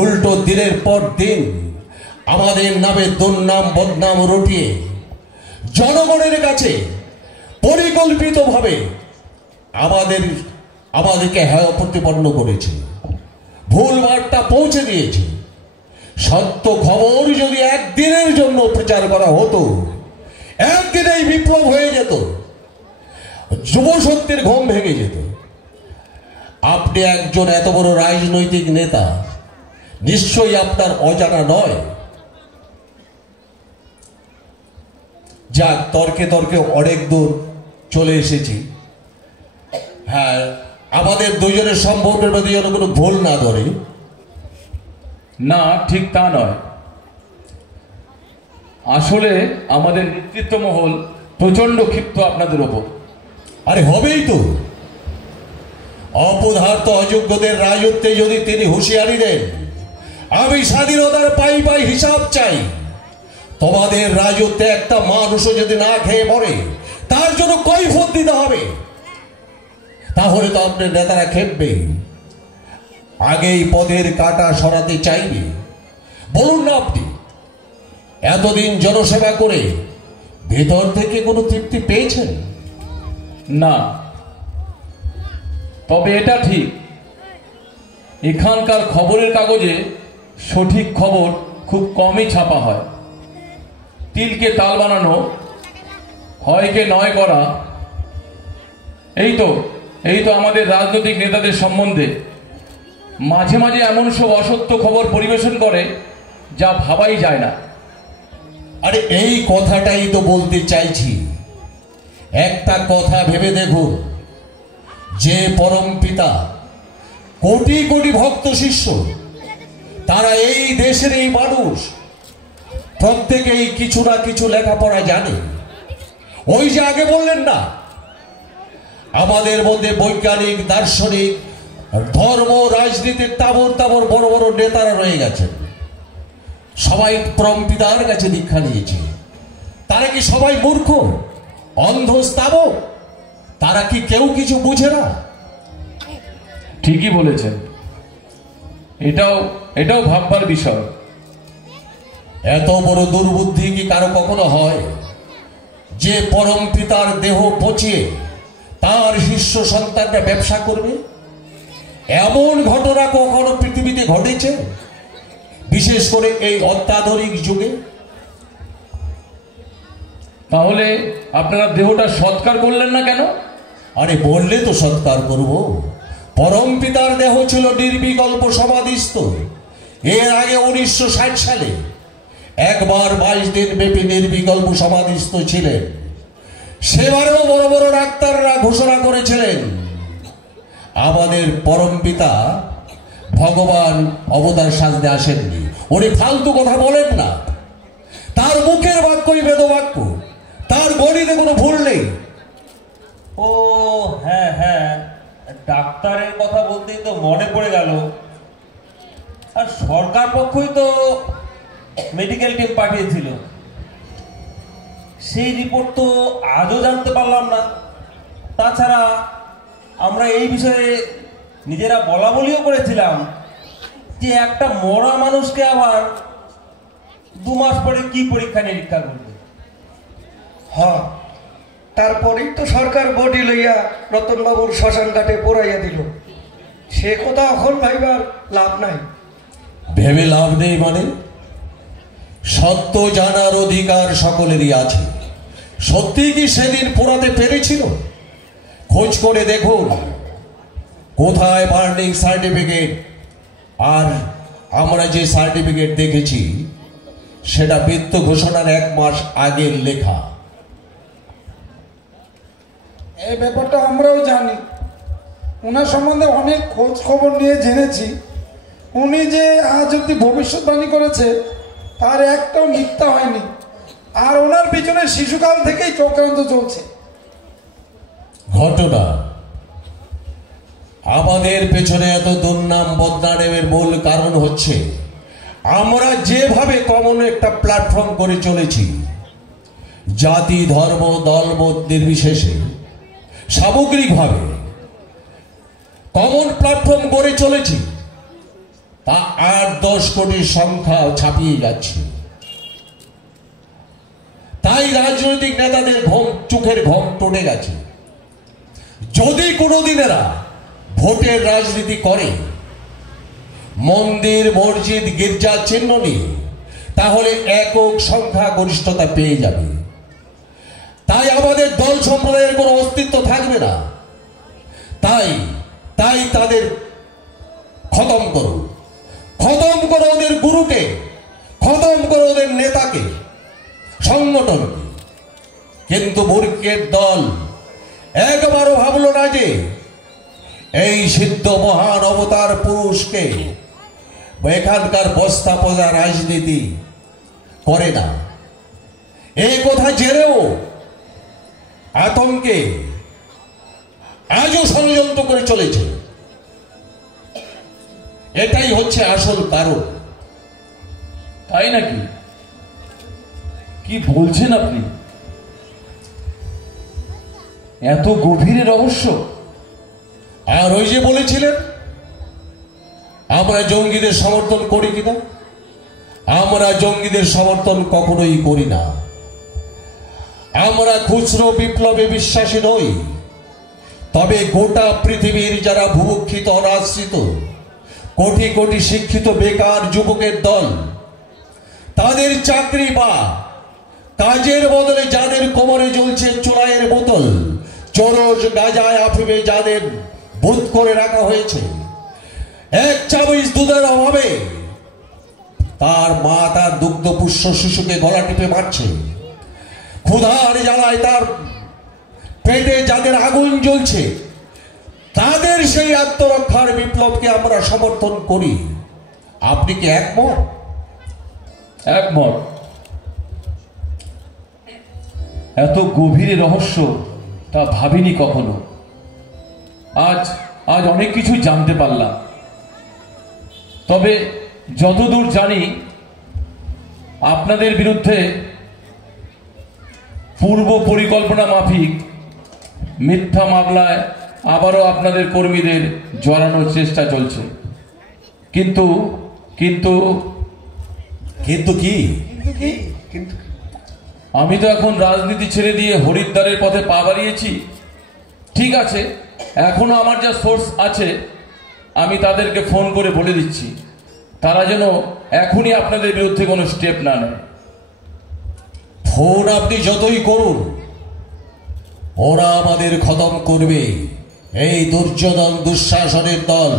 উল্টো দিনের পর দিন আমাদের নামে দুর্নাম বদনাম রটিয়ে জনগণের কাছে পরিকল্পিতভাবে আমাদেরকে হেয় প্রতিপন্ন করেছে, ভুল বার্তা পৌঁছে দিয়েছে। সত্য খবর যদি একদিনের জন্য প্রচার করা হতো, একদিনেই বিপ্লব হয়ে যেত, যুব শক্তির ঘুম ভেঙে যেত। আপনি একজন এত বড় রাজনৈতিক নেতা, নিশ্চয়ই আপনার অজানা নয়। যাক, তর্কে তর্কে অনেক দূর চলে এসেছি। হ্যাঁ, আমাদের দুজনের সম্পর্কের মধ্যে যেন কোনো ভুল না ধরে। না, ঠিক তা নয়। আসলে আমাদের নেতৃত্ব মহল প্রচন্ড ক্ষিপ্ত আপনাদের ওপর। আরে হবেই তো। অপদার্থ অযোগ্যদের রাজত্বে যদি তিনি হুঁশিয়ারি দেন, আমি স্বাধীনতার পাই পাই হিসাব চাই। তোমাদের রাজত্বে একটা মানুষও যদি না খেয়ে মরে, তার জন্য কৈফিয়ত দিতে হবে। তাহলে তো আপনার নেতারা খেপবে, আগেই পদের কাঁটা সরাতে চাইবে। বলুন না, আপনি এতদিন জনসেবা করে ভেতর থেকে কোনো তৃপ্তি পেয়েছেন? না, তবে এটা ঠিক, এখানকার খবরের কাগজে সঠিক খবর খুব কমই ছাপা হয়। তিলকে তাল বানানো, হয়কে নয় করা, এই তো আমাদের রাজনৈতিক নেতাদের সম্বন্ধে মাঝে মাঝে এমন সব অসত্য খবর পরিবেশন করে যা ভাবাই যায় না। আরে এই কথাটাই তো বলতে চাইছি। একটা কথা ভেবে দেখুন, যে পরম পিতা, কোটি কোটি ভক্ত শিষ্য, তারা এই দেশের এই মানুষ, প্রত্যেকেই কিছু না কিছু লেখাপড়া জানে। ওই যে আগে বললেন না, আমাদের মধ্যে বৈজ্ঞানিক, দার্শনিক, ধর্ম, রাজনীতির তাবর তাবর বড় বড় নেতারা রয়ে গেছেন, সবাই পরম পিতার কাছে দীক্ষা নিয়েছে। তারা কি সবাই মূর্খ, অন্ধ, স্থাবক? তারা কি কেউ কিছু বুঝে না? ঠিকই বলেছেন, এটাও ভাববার বিষয়। এত বড় দুর্বুদ্ধি কি কারো কখনো হয় যে পরম পিতার দেহ পচিয়ে তার শিষ্য সন্তানরা ব্যবসা করবে? এমন ঘটনা কখনো পৃথিবীতে ঘটেছে, বিশেষ করে এই অত্যাধুনিক যুগে? তাহলে আপনারা দেহটা সৎকার করলেন না কেন? আরে বললে তো সৎকার করব। পরম পিতার দেহ ছিল নির্বিকল্প সমাধিস্থ। এর আগে 1960 সালে একবার 22 দিন ব্যাপী নির্বিকল্প সমাধিস্থ ছিলেন। সেবারেও বড় বড় ডাক্তাররা ঘোষণা করেছিলেন আমাদের পরম পিতা ভগবান অবতার সাজতে আসেননি। উনি ফালতু কথা বলেন না, তার মুখের বাক্যই বেদবাক্য, তার গণিতে কোনো ভুল নেই। ও হ্যাঁ হ্যাঁ, ডাক্তারের কথা বলতেই তো মনে পড়ে গেল, আর সরকার পক্ষই তো মেডিকেল টিম পাঠিয়েছিল। সেই রিপোর্ট তো আজও জানতে পারলাম না। তাছাড়া আমরা এই বিষয়ে নিজেরা বলা বলিও করেছিলাম যে একটা মরা মানুষকে আবার 2 মাস পরে কি পরীক্ষা নিরীক্ষা করবে। হ্যাঁ, তারপরেই তো সরকার বডি লইয়া রতনবাবুর শ্মশান ঘাটে পোড়াইয়া দিল। সে কথা এখন ভাইবার লাভ নাই। ভেবে লাভ নেই মানে? সত্য জানার অধিকার সকলেরই আছে। সত্যি কি সেদিন পোড়াতে পেরেছিল? খোঁজ করে দেখুন কোথায় বার্নিং সার্টিফিকেট। আর আমরা যে সার্টিফিকেট দেখেছি সেটা মৃত্যু ঘোষণার 1 মাস আগের লেখা। এই ব্যাপারটা আমরাও জানি। ওনার সম্বন্ধে অনেক খোঁজ খবর নিয়ে জেনেছি। উনি যে আজ অব্দি ভবিষ্যৎবাণী করেছে তার একটাও মিথ্যা হয়নি। আর ওনার পিছনে শিশুকাল থেকেই চক্রান্ত চলছে। ঘটনা আমাদের পেছনে এত দুর্নাম বদনামের মূল কারণ হচ্ছে আমরা যেভাবে কমন একটা প্ল্যাটফর্ম করে চলেছি, জাতি, ধর্ম, দলমত নির্বিশেষে সামগ্রিকভাবে কমন প্ল্যাটফর্ম গড়ে চলেছি, তা 8-10 কোটির সংখ্যা ছাপিয়ে যাচ্ছে। তাই রাজনৈতিক নেতাদের চোখের ঘুম টুটে গেছে। যদি কোনোদিন এরা ভোটের রাজনীতি করে, মন্দির, মসজিদ, গির্জা চিহ্ন নিয়ে, তাহলে একক সংখ্যা গরিষ্ঠতা পেয়ে যাবে। তাই আমাদের দল সম্প্রদায়ের কোনো অস্তিত্ব থাকবে না। তাই তাদের খতম করো, খতম করো ওদের গুরুকে, খতম করো ওদের নেতাকে, সংগঠনকে। কিন্তু মূর্খের দল একবারও ভাবলো না যে এই সিদ্ধ মহান অবতার পুরুষকে এখানকার বস্তা পজা রাজনীতি করে না। এই কথা জেনেও আতঙ্কে আজও ষড়যন্ত্র করে চলেছে। এটাই হচ্ছে আসল কারণ। তাই নাকি? কি বলছেন আপনি? এত গভীর রহস্য? আর ওই যে বলেছিলেন আমরা জঙ্গিদের সমর্থন করি কিনা, আমরা জঙ্গিদের সমর্থন কখনোই করি না। আমরা খুচরো বিপ্লবে বিশ্বাসী নই, তবে গোটা পৃথিবীর যারা ভুভুক্ষিত অনাশ্রিত কোটি কোটি শিক্ষিত বেকার যুবকের দল, তাদের চাকরি বা কাজের বদলে যাদের কোমরে জ্বলছে চোরাইয়ের বোতল, চরস গাঁজায় আফিমে যাদের বোধ করে রাখা হয়েছে, এক চামচ দুধের অভাবে তার মা তার দুগ্ধপুষ্য শিশুকে গলা টিপে মারছে, ক্ষুধার জ্বালায় তার পেটে যাদের আগুন জ্বলছে, তাদের সেই আত্মরক্ষার বিপ্লবকে আমরা সমর্থন করি। আপনি কি একমত? একমত। এত গভীরে রহস্য তা ভাবিনি কখনো। আজ অনেক কিছু জানতে পারলাম। তবে যতদূর জানি আপনাদের বিরুদ্ধে পূর্ব পরিকল্পনা মাফিক মিথ্যা মামলায় আবারও আপনাদের কর্মীদের জড়ানোর চেষ্টা চলছে। কিন্তু কিন্তু কিন্তু কি? আমি তো এখন রাজনীতি ছেড়ে দিয়ে হরিদ্বারের পথে পা বাড়িয়েছি। ঠিক আছে, এখনো আমার যা সোর্স আছে আমি তাদেরকে ফোন করে বলে দিচ্ছি, তারা যেন এখনই আপনাদের বিরুদ্ধে কোনো স্টেপ না নেয়। ফোন আপনি যতই করুন, ওরা আমাদের খতম করবে। এই দুর্যোধন দুঃশাসনের দল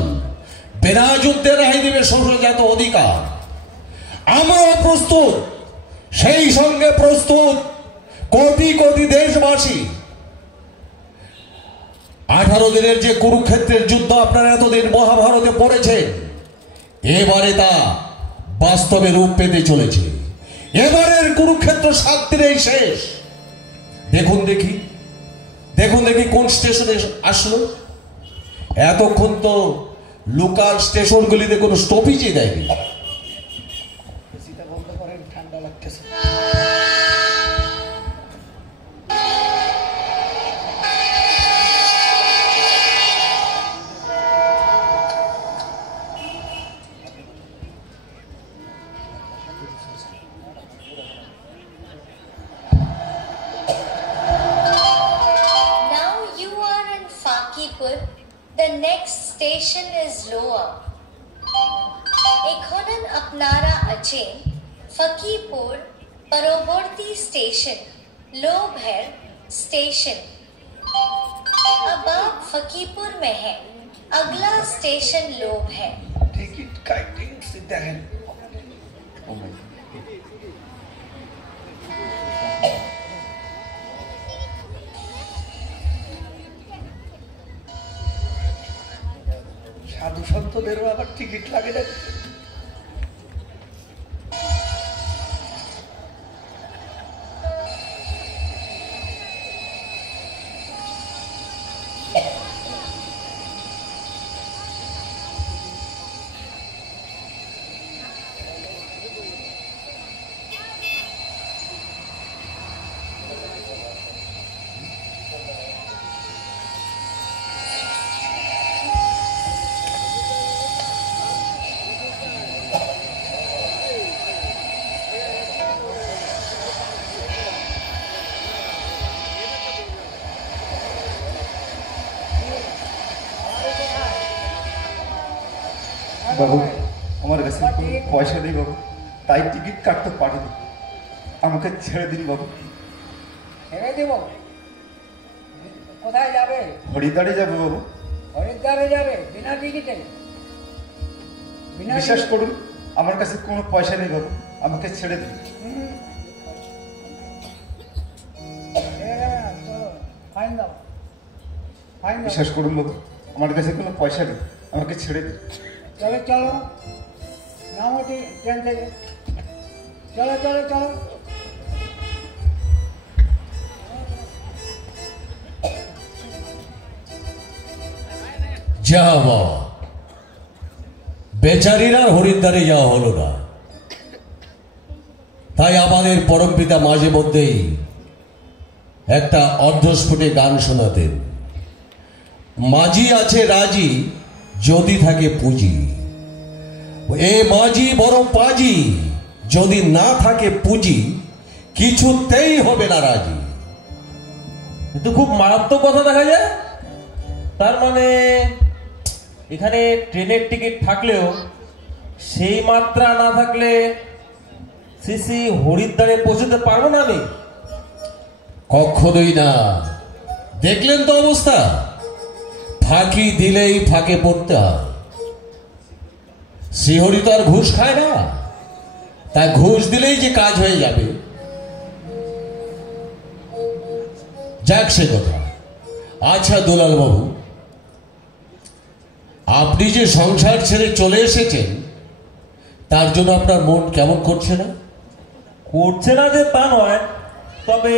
বিনা যুদ্ধে রেহাই দেবে শোষণজাত অধিকার। আমরাও প্রস্তুত, সেই সঙ্গে প্রস্তুত কোটি কোটি দেশবাসী। 18 দিনের যে কুরুক্ষেত্রের যুদ্ধ আপনারা এতদিন মহাভারতে পড়েছেন, এবারে তা বাস্তবে রূপ পেতে চলেছে। এবারের কুরুক্ষেত্র 7 দিনেই শেষ। দেখুন দেখি কোন স্টেশনে আসলো। এতক্ষণ তো লোকাল স্টেশনগুলিতে কোনো স্টপেজই দেয়নি। ঠান্ডা লাগতেছে। The next station is Loa. Ekhonan apnara achen Fakipur Paroborti station, Lobher station. अब आप फकीपुर में हैं। अगला स्टेशन लोब है। टिकट काटिंग सीधा है। সাধু সন্তদেরও আবার টিকিট লাগে না। বাবু, আমার কাছে কোনো পয়সা নেই বাবু, তাই টিকিট কাটতে পারিনি। আমাকে ছেড়ে দিন বাবু। ছেড়ে দেব? কোথায় যাবে? হরিদ্বারে যাবো বাবু। হরিদ্বারে যাবে বিনা টিকিটে? বিশ্বাস করুন, আমার কাছে কোনো পয়সা নেই বাবু, আমাকে ছেড়ে দিন। বিশ্বাস করুন বাবু, আমার কাছে কোনো পয়সা নেই, আমাকে ছেড়ে দিন। চলো চলো, নামো ট্রেন থেকে, চলো চলো চলো। যা বাবা, বেচারির আর হরিদ্বারে যাওয়া হলো না। তাই আমাদের পরমপিতা মাঝে মধ্যেই একটা অর্ধস্ফুটে গান শোনাতেন। মাঝি আছে রাজি, যদি থাকে পুঁজি, এ মাঝি বড় পাজি, যদি না থাকে পুঁজি কিছুতেই হবে না রাজি। কিন্তু খুব মারাত্মক কথা দেখা যায়। তার মানে এখানে ট্রেনের টিকিট থাকলেও সেই মাত্রা না থাকলে সিসি হরিদ্বারে পৌঁছতে পারবো না আমি। কখনোই না। দেখলেন তো অবস্থা, ফাঁকি দিলেই ফাঁকে পড়তে হয়। শ্রীহরি তো আর ঘুষ খায় না, তাই ঘুষ দিলেই যে কাজ হয়ে যাবে যাক সে কথা। আচ্ছা দুলাল বাবু, আপনি যে সংসার ছেড়ে চলে এসেছেন তার জন্য আপনার মন কেমন করছে না? করছে না যে তা নয়, তবে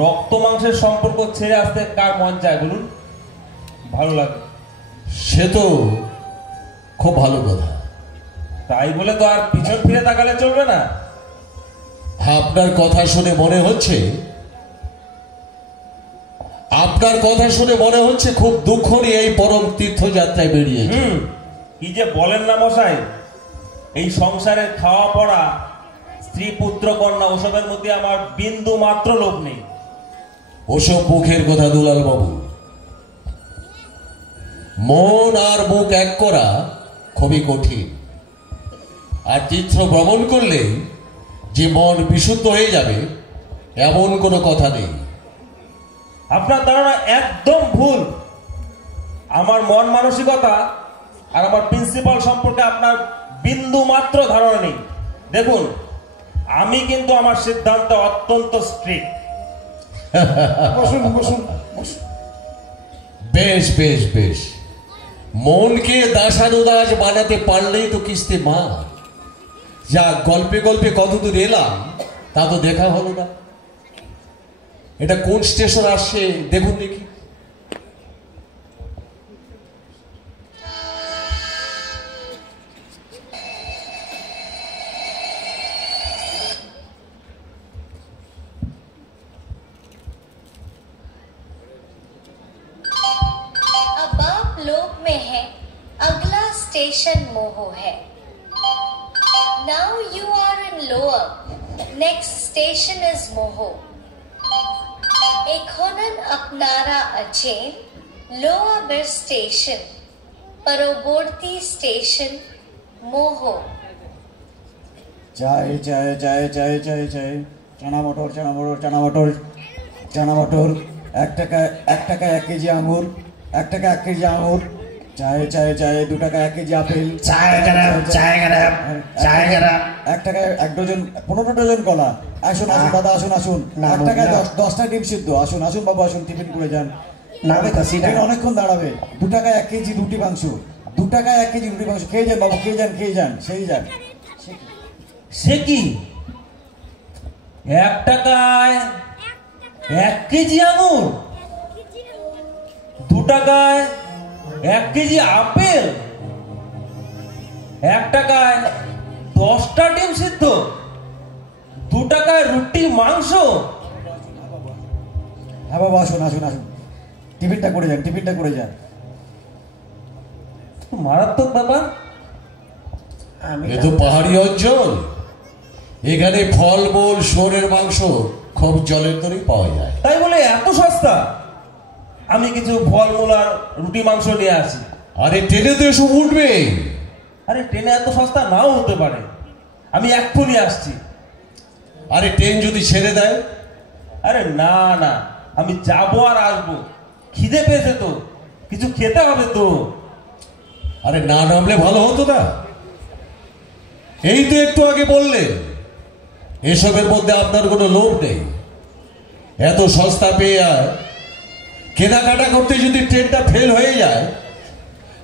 রক্ত মাংসের সম্পর্ক ছেড়ে আসতে কার মন চায় বলুন? ভালো লাগে। সে তো খুব ভালো কথা। তাই বলে তো আর পিছন ফিরে তাকালে চলবে না। আপনার কথা শুনে মনে হচ্ছে খুব দুঃখ নিয়ে এই পরম তীর্থযাত্রায় বেরিয়েছে। কি যে বলেন না মশাই, এই সংসারের খাওয়া পড়া, স্ত্রী পুত্র কন্যা ওসবের মধ্যে আমার বিন্দু মাত্র লোভ নেই। ওসব মুখের কথা দুলাল বাবু, মন আর মুখ এক করা খুবই কঠিন। আর তীর্থ ভ্রমণ করলে যে মন বিশুদ্ধ হয়ে যাবে এমন কোনো কথা নেই। আপনার ধারণা একদম ভুল। আমার মন মানসিকতা আর আমার প্রিন্সিপাল সম্পর্কে আপনার বিন্দু মাত্র ধারণা নেই। দেখুন, আমি কিন্তু আমার সিদ্ধান্ত অত্যন্ত স্ট্রিক্ট। বসুন বসুন বসুন। বেশ বেশ বেশ, মনকে দাসানুদাস বানাতে পারলেই তো কিস্তি মা। যা গল্পে গল্পে কতদূর এলাম তা তো দেখা হলো না। এটা কোন স্টেশন আসছে দেখুন দেখি। अब आप लोक में है, अगला स्टेशन मोहो है। Now you are in lower, next station is Moho. एखोनन अपनारा अचेन लोअर बेर स्टेशन, परवर्ती स्टेशन मोहो। চাই চাই চাই চাই চাই চাই চানা মটর চানা মটর চানা মটর চানা মটর 1 টাকা 1 কেজি আঙুর 1 টাকা 1 কেজি আঙুর চাই চাই চাই 2 টাকা 1 কেজি আপেল চাই গরম 1 টাকায় 1 ডজন 15 ডজন কলা। আসুন আসুন দাদা, আসুন আসুন। 1 টাকায় 10টা ডিম সিদ্ধ। আসুন আসুন বাবু, আসুন টিফিন করে যান। অনেকক্ষণ দাঁড়াবে। 2 টাকায় 1 কেজি রুটি মাংস, 2 টাকায় 1 কেজি রুটি মাংস। খেয়ে যান বাবু, খেয়ে যান সেই যান। সে কি 1 টাকায় 1 কেজি আঙুর, 2 টাকায় 1 কেজি আপেল, 1 টাকায় 10টা ডিম সিদ্ধ, 2 টাকায় রুটি মাংস। হ্যাঁ বাবু, আসুন আসুন আসুন, টিফিনটা করে যান। মারাত্মক ব্যাপার। এ তো পাহাড়ি অঞ্চল, এখানে ফল মূল শুয়োরের মাংস খুব জলের দরেই পাওয়া যায়। তাই বলে এত সস্তা? আমি কিছু ফল মূল আর রুটি মাংস নিয়ে আসি। আরে ট্রেনে তো এসব উঠবে। আরে ট্রেনে এত সস্তা নাও হতে পারে, আমি এক্ষুনি আসছি। আরে ট্রেন যদি ছেড়ে দেয়? আরে না না, আমি যাবো আর আসবো। খিদে পেয়েছে তো, কিছু খেতে হবে তো। আরে না নামলে ভালো হতো না? এই তো একটু আগে বললেন এসবের মধ্যে আপনার কোনো লোভ নেই। এত সস্তা পেয়ে আর কেনাকাটা করতে যদি ট্রেনটা ফেল হয়ে যায়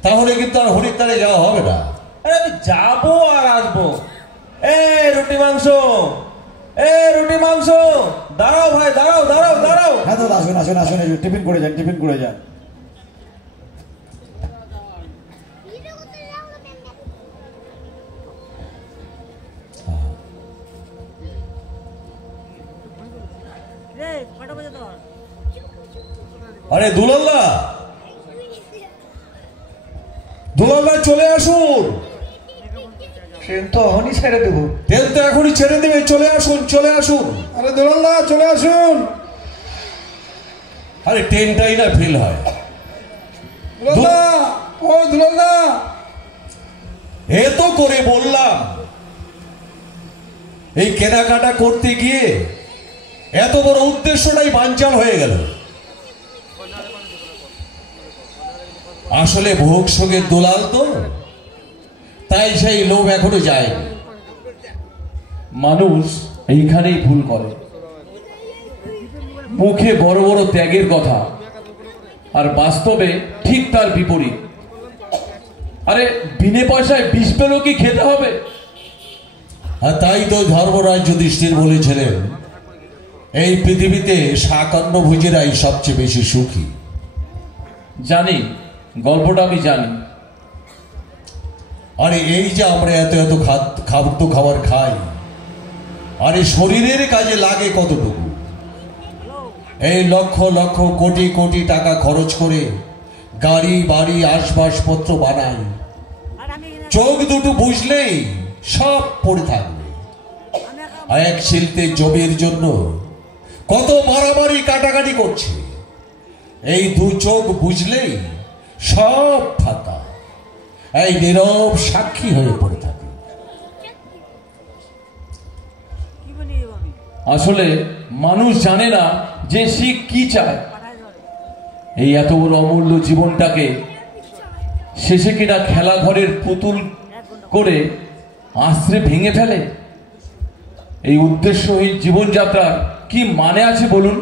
তাহলে কিন্তু আর হরিদ্বারে যাওয়া হবে না। আরে আমি যাবো আর আসবো। রুটি মাংস, দাঁড়াও ভাই, দাঁড়াও। হ্যাঁ দাদা, আসুন আসুন আসুন, টিফিন করে যান। আরে দুলাল্লা চলে আসুন। ট্রেন তো এখনই ছেড়ে দেবো। ট্রেন তো এখনই ছেড়ে দেবে, চলে আসুন। আরে দুলাল্লা চলে আসুন। আরে ট্রেনটাই না ফেল হয়। দুলালদা, ও দুলালদা, এ তো করে বললাম, এই কেনাকাটা করতে গিয়ে এত বড় উদ্দেশ্যটাই বানচাল হয়ে গেল। আসলে ভোগ সোগের দোলাল তো, তাই সেই লোভ এখনো যায়নি। মানুষ এইখানেই ভুল করে, মুখে বড় বড় ত্যাগের কথা আর বাস্তবে ঠিক তার বিপরীত। আরে বিনে পয়সায় বিষ পেলেও কি খেতে হবে? আর তাই তো ধর্মরাজ যুধিষ্ঠির বলেছিলেন, এই পৃথিবীতে শাকান্ন ভুজেরাই সবচেয়ে বেশি সুখী। জানি, গল্পটা আমি জানি। আরে এই যে আমরা এত এত খাদ্য খাবার খাই, আরে শরীরের কাজে লাগে কতটুকু? এই লক্ষ লক্ষ কোটি কোটি টাকা খরচ করে গাড়ি বাড়ি আসবাবপত্র বানাই, চোখ দুটো বুঝলেই সব পড়ে থাকবে। এক শিল্পে জমির জন্য কত মারামারি কাটাকাটি করছে, এই দু চোখ বুঝলেই সব ফাঁকা, এই নীরব সাক্ষী হয়ে পড়ে থাকে। আসলে মানুষ জানে না যে সে কি চায়। এই এত বড় অমূল্য জীবনটাকে শেষে কিনা খেলা ঘরের পুতুল করে আশ্রে ভেঙে ফেলে। এই উদ্দেশ্যহীন জীবনযাত্রার কি মানে আছে বলুন?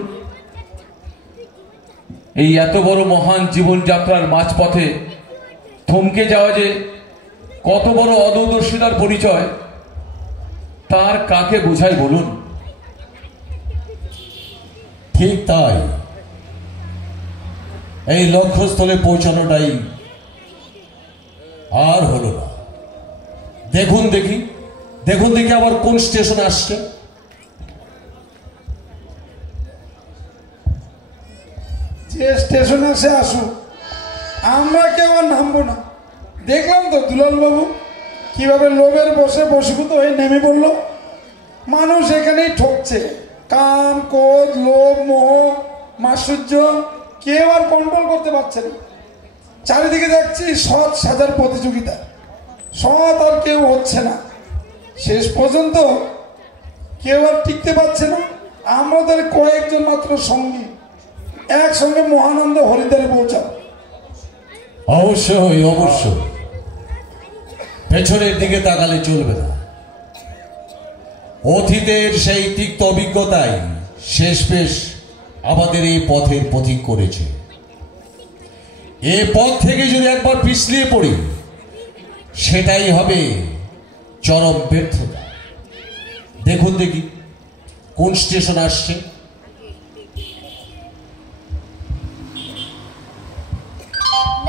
এই এত বড় মহান জীবনযাত্রার মাঝপথে থমকে যাওয়া যে কত বড় অদূরদর্শিতার পরিচয়, তার কাকে বোঝায় বলুন? ঠিক তাই, এই লক্ষ্যস্থলে পৌঁছানোটাই আর হলো না। দেখুন দেখি, দেখুন দেখি আবার কোন স্টেশনে আসছে। যে স্টেশনে আসে আসুক, আমরা কেউ আর নামবো না। দেখলাম তো দুলাল বাবু কিভাবে লোভের বসে বশীভূত হয়ে নেমে পড়ল। মানুষ এখানেই ঠকছে, কাম ক্রোধ লোভ মোহ মাৎসর্য কেউ আর কন্ট্রোল করতে পারছে না। চারিদিকে দেখছি সৎ সাজার প্রতিযোগিতা, সৎ আর কেউ হচ্ছে না। শেষ পর্যন্ত কেউ আর টিকতে পারছে না। আমাদের কয়েকজন মাত্র সঙ্গী একসঙ্গে মহানন্দ হরিদ্বারে পৌঁছাব। অবশ্যই অবশ্যই, পেছনের দিকে তাকালে চলবে না। অতীতের সেই তিক্ত অভিজ্ঞতাই শেষমেশ আমাদের এই পথের পথিক করেছে। এ পথ থেকে যদি একবার পিছলিয়ে পড়ি, সেটাই হবে চরম ব্যর্থতা। দেখুন দেখি কোন স্টেশন আসছে।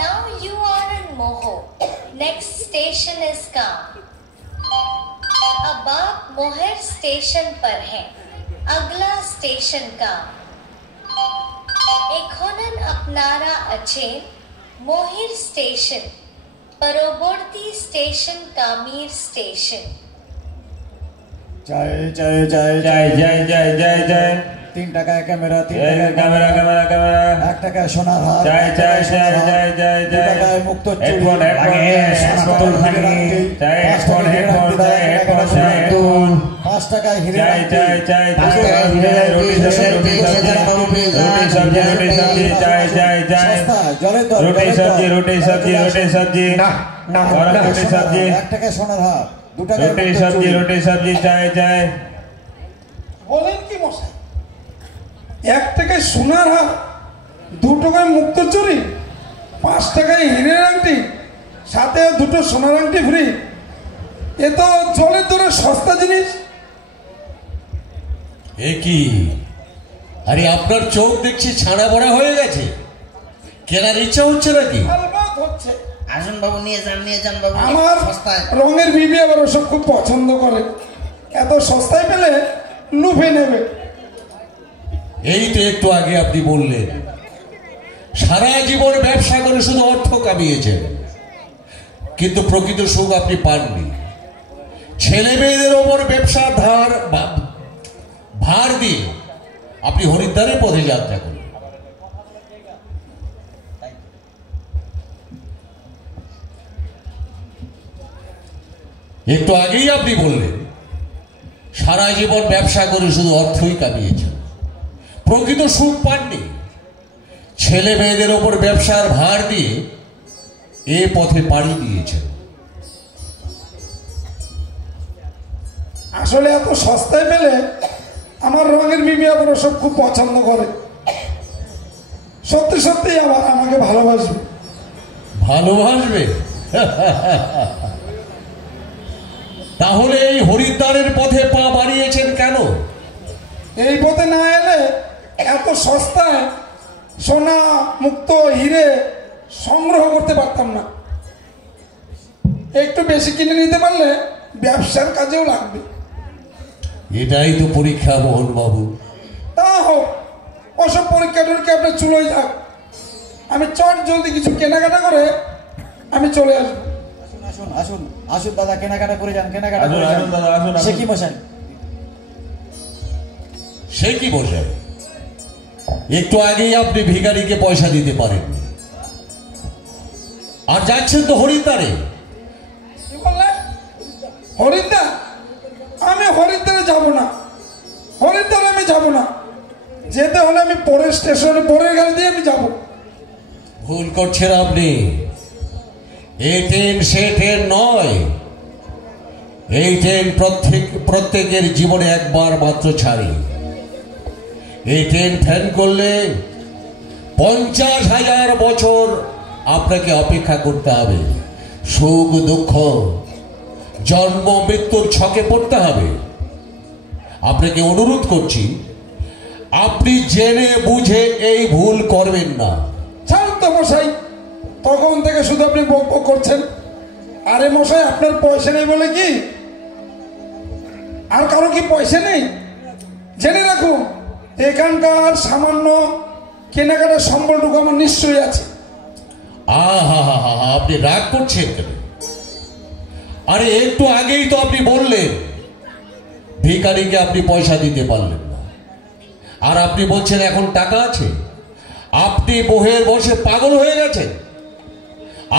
Now you are in Moho. Next station is Kam. अब आप मोहर स्टेशन पर हैं। अगला स्टेशन काम। एखोनन अपनारा अचेन मोहिर स्टेशन, परवर्ती स्टेशन कामीर स्टेशन। जय जय जय जय जय जय जय जय 3 টাকায় ক্যামেরা, 3 जय টাকায় कैमरा कैमरा कैमरा 1 টাকায় সোনার হার, जय जय जय जय जय 2 जय টাকায় মুক্ত চুড়ি, हेडफोन हेडफोन হেডফোন जय हेडफोन हेडफोन जय हेडफोन जय हेडफोन 5 টাকায় হিরে जय जय जय जय रोटी सब्जी रोटी सब्जी रोटी सब्जी रोटी सब्जी जय जय जय জলের দর, रोटी सब्जी रोटी सब्जी रोटी सब्जी गरम रोटी सब्जी 1 টাকায় সোনার হার, 2 টাকায় रोटी মুক্ত सब्जी চুড়ি। रोटी सब्जी जय जय বলেন কি মশাই, 1 টাকায় সোনার হার, 2 টাকায় মুক্ত চুরি, 5 টাকায় হিরের আংটি, সাথে 2টো সোনার আংটি ফ্রি। এ তো জলের দরে সস্তা জিনিস। এ কি? আরে আপনার চোখ দেখছি ছানা বড়া হয়ে গেছে, কেনার ইচ্ছা হচ্ছে নাকি? আলবাত হচ্ছে। আসুন বাবু, নিয়ে যান বাবু, আমার সস্তায়। রঙের বিবি আবার ওসব খুব পছন্দ করে, এত সস্তায় পেলে লুফে নেবে। এই তো একটু আগে আপনি বললেন সারা জীবন ব্যবসা করে শুধু অর্থ কামিয়েছেন, কিন্তু প্রকৃত সুখ আপনি পাননি। ছেলে মেয়েদের ওপর ব্যবসা ভার দিয়ে আপনি হরিদ্বারের পথে যাত্রা করেন। একটু আগেই আপনি বললেন সারা জীবন ব্যবসা করে শুধু অর্থই কামিয়েছেন, প্রকৃত সুখ পাননি। ছেলে মেয়েদের ওপর ব্যবসার ভার দিয়ে এ পথে পাড়ি দিয়েছেন। আসলে এত সস্তায় পেলে আমার রঙের মিমি আপনারা সব খুব পছন্দ করে, সত্যি সত্যি আবার আমাকে ভালোবাসবে। ভালোবাসবে? তাহলে এই হরিদ্বারের পথে পা বাড়িয়েছেন কেন? এই পথে না এলে এত সস্তায় সোনা মুক্ত হিরে সংগ্রহ করতে পারতাম না। একটু বেশি কিনে নিতে পারলে ব্যবসার কাজেও লাগবে। এটাই তো পরীক্ষা মোহন বাবু। তা হোক, ওসব পরীক্ষা টরীক্ষা আপনার চুলোই যাক। আমি চট জলদি কিছু কেনাকাটা করে আমি চলে আসবো। আসুন আসুন আসুন দাদা, কেনাকাটা করে যান, কেনাকাটা আসুন, করে যান। আসুন দাদা, আসুন, আসুন। সে কি মশাই? সে কি বোঝায়? একটু আগেই আপনি ভিখারিকে পয়সা দিতে পারেননি, আর যাচ্ছেন তো হরিদ্বারে। কি বললেন? হরিদ্বার? আমি হরিদ্বারে যাব না, হরিদ্বারে আমি যাব না। যেতে হলে আমি পরের স্টেশনে পরের গাড়ি দিয়ে আমি যাব। ভুল করছেন আপনি। এই ট্রেন সে ট্রেন নয়। এই ট্রেন প্রত্যেকের জীবনে একবার মাত্র ছাড়ে। এই ট্রেন ফ্যান করলে 50,000 বছর আপনাকে অপেক্ষা করতে হবে। সুখ দুঃখ জন্ম মৃত্যুর ছকে পড়তে হবে। আপনাকে অনুরোধ করছি, আপনি জেনে বুঝে এই ভুল করবেন না। ছাড়ুন তো মশাই, তখন থেকে শুধু আপনি বক বক করছেন। আরে মশাই, আপনার পয়সা নেই বলে কি আর কারো কি পয়সা নেই? জেনে রাখুন, এখানকার সামান্য কেনাকাটার সম্বলটুকু আমার নিশ্চয়ই আছে। আপনি রাগ করছেন কেন? আরে একটু আগেই তো আপনি বললেন ভিখারিকে আপনি পয়সা দিতে পারলেন না, আর আপনি বলছেন এখন টাকা আছে। আপনি বহের বসে পাগল হয়ে গেছেন।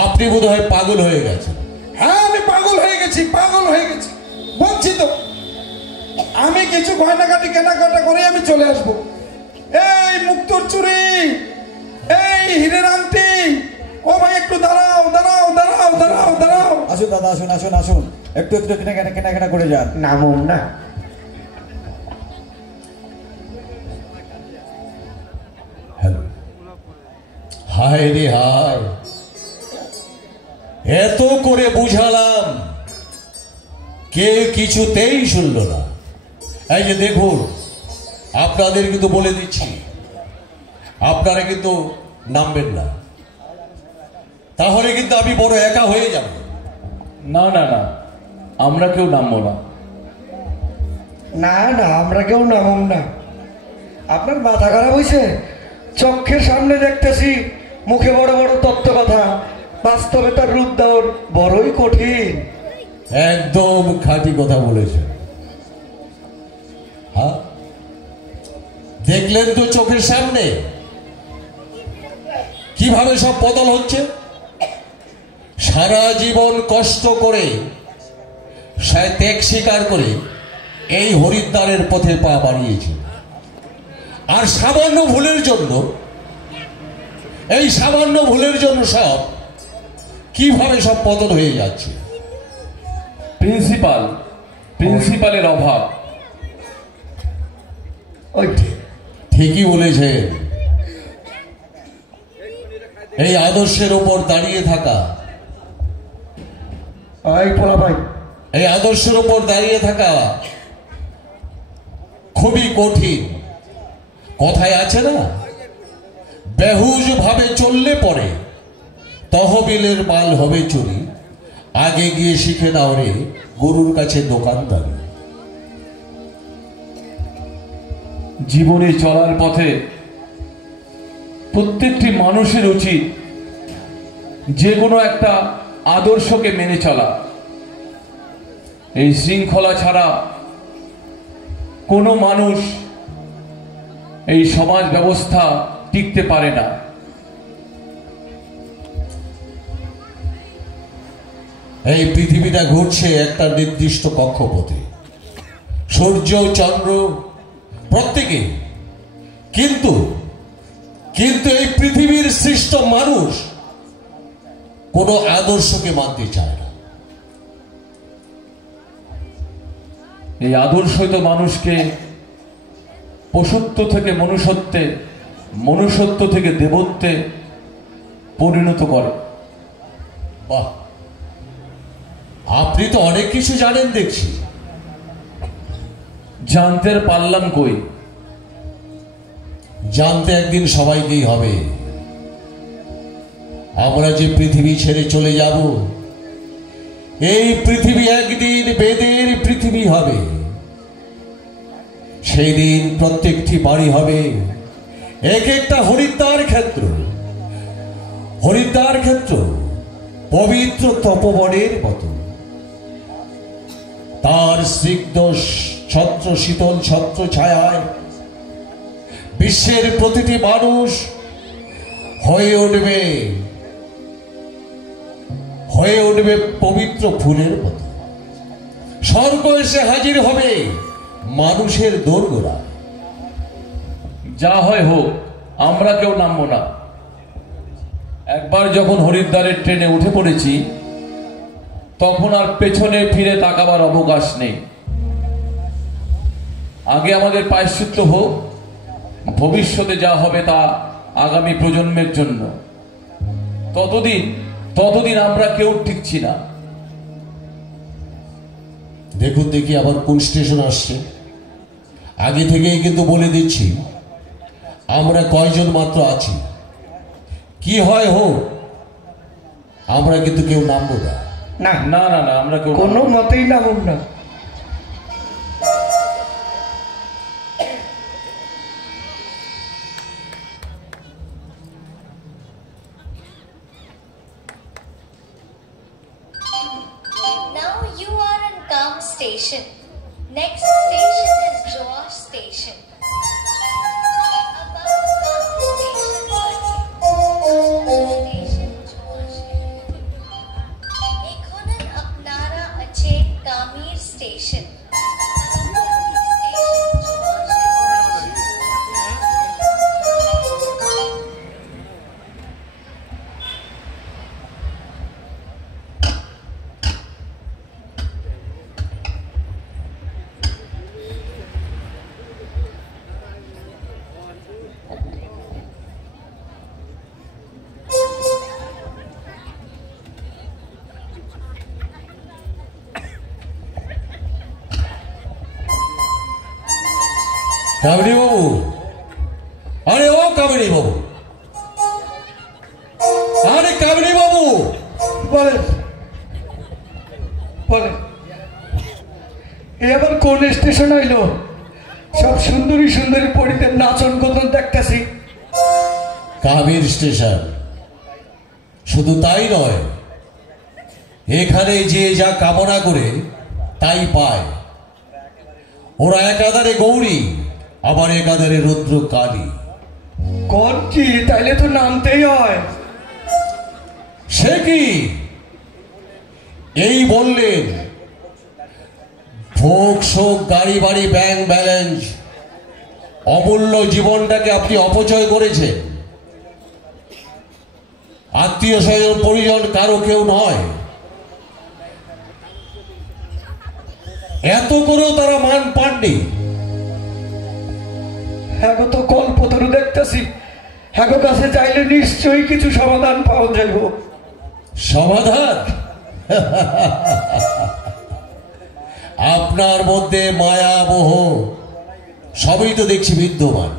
আপনি বোধহয় পাগল হয়ে গেছেন। হ্যাঁ, আমি পাগল হয়ে গেছি, পাগল হয়ে গেছি বলছি তো। আমি কিছু গয়নাকাটি কেনাকাটা করে আমি চলে আসব। এই মুক্তোর চুরি, এই হীরের আংটি, ও ভাই একটু দাঁড়াও দাঁড়াও দাঁড়াও দাঁড়াও দাঁড়াও। আসুন দাদা, আসুন আসুন আসুন, একটু একটু কেনাকাটা করে যান। নামুন না। হ্যালো, হায় রে হায়, এত করে বুঝালাম, কে কিছুতেই শুনল না। এই যে দেখুন, আপনাদের কিন্তু বলে দিচ্ছি, আপনারা কিন্তু নামবেন না, তাহলে কিন্তু আমি বড় একা হয়ে যাব। না না না, আমরা কেউ নামবো না। না না, আমরা কেউ নামুন না। আপনার মাথা খারাপ হয়েছে? চোখের সামনে দেখতেছি মুখে বড় বড় তত্ত্ব কথা, বাস্তবে তার রূপ দেওয়া বড়ই কঠিন। একদম খাঁটি কথা বলেছেন। হ্যাঁ, দেখলেন তো চোখের সামনে কিভাবে সব বদল হচ্ছে। সারা জীবন কষ্ট করে ত্যাগ স্বীকার করে এই হরিদ্বারের পথে পা বাড়িয়েছে, আর সামান্য ভুলের জন্য, এই সামান্য ভুলের জন্য সব কিভাবে সব বদল হয়ে যাচ্ছে। প্রিন্সিপালের অভাব। ওই ঠিকই বলেছেন। এই আদর্শের উপর দাঁড়িয়ে থাকা, এই আদর্শের উপর দাঁড়িয়ে থাকা খুবই কঠিন। কথায় আছে না, বেহুশ ভাবে চললে পরে তহবিলের মাল হবে চুরি, আগে গিয়ে শিখে নাও রে গুরুর কাছে দোকানদারি। জীবনে চলার পথে প্রত্যেকটি মানুষের উচিত যে কোনো একটা আদর্শকে মেনে চলা। এই শৃঙ্খলা ছাড়া কোনো মানুষ এই সমাজ ব্যবস্থা টিকতে পারে না। এই পৃথিবীটা ঘুরছে একটা নির্দিষ্ট কক্ষপথে, সূর্য চন্দ্র প্রত্যেকে, কিন্তু কিন্তু এই পৃথিবীর সৃষ্ট মানুষ কোনো আদর্শকে মানতে চায় না। এই আদর্শই তো মানুষকে পশুত্ব থেকে মনুষ্যত্বে, মনুষ্যত্ব থেকে দেবত্বে পরিণত করে। বাহ, আপনি তো অনেক কিছু জানেন দেখছি। জানতে পারলাম কই, জানতে একদিন সবাইকেই হবে। আমরা যে পৃথিবী ছেড়ে চলে যাব, এই পৃথিবী একদিন বেদের পৃথিবী হবে। সেই দিন প্রত্যেকটি বাড়ি হবে এক একটা হরিদ্বার ক্ষেত্র, হরিদ্বার ক্ষেত্র পবিত্র তপবনের মতো। তার স্নিগ্ধ ছত্র শীতল ছত্র ছায়ায় বিশ্বের প্রতিটি মানুষ হয়ে উঠবে পবিত্র ফুলের মতো। স্বর্গ এসে হাজির হবে মানুষের দোরগোড়া। যা হয় হোক, আমরা কেউ নামবো না। একবার যখন হরিদ্বারের ট্রেনে উঠে পড়েছি, তখন আর পেছনে ফিরে তাকাবার অবকাশ নেই। আগে আমাদের প্রায়শ্চিত্ত হোক, ভবিষ্যতে যা হবে তা আগামী প্রজন্মের জন্য। ততদিন আমরা কেউ টিকছি না। দেখুন দেখি আবার কোন স্টেশন আসছে। আগে থেকেই কিন্তু বলে দিচ্ছি, আমরা কয়জন মাত্র আছি। কি হয় হোক, আমরা কিন্তু কেউ নামবো না। না না না না, আমরা কেউ কোনো মতেই নামুন না। Now you are in Kam station. Next station is Joar station. About Kam station, station Joar. Ekhonan apnara ache Kamir station. কামিনী বাবু, আরে ও কামিনী বাবু, আরে কামিনী বাবু, বলেন বলেন, এ আবার কোন স্টেশন হইল? সব সুন্দরী সুন্দরী পরিদের নাচন কদন দেখতেছি। কামির স্টেশন। শুধু তাই নয়, এখানে যে যা কামনা করে তাই পায়। ওরা একাধারে গৌরী, আবার একাধারে রুদ্র কালী। কোন কি? তাইলে তো নামতেই হয়। সে কি? এই বললেন ভোগ শোক গাড়ি বাড়ি ব্যাংক ব্যালেন্স, অমূল্য জীবনটাকে আপনি অপচয় করেছেন। আত্মীয় স্বজন পরিজন কারো কেউ নয়, এত করেও তারা মান পাননি। হ্যাঁ তো কল্পতরু দেখতেছি, হ্যাঁ কাছে চাইলে নিশ্চয়ই কিছু সমাধান পাওয়া যাইব। সমাধান? আপনার মধ্যে মায়া মোহ সবই তো দেখছি বিদ্যমান।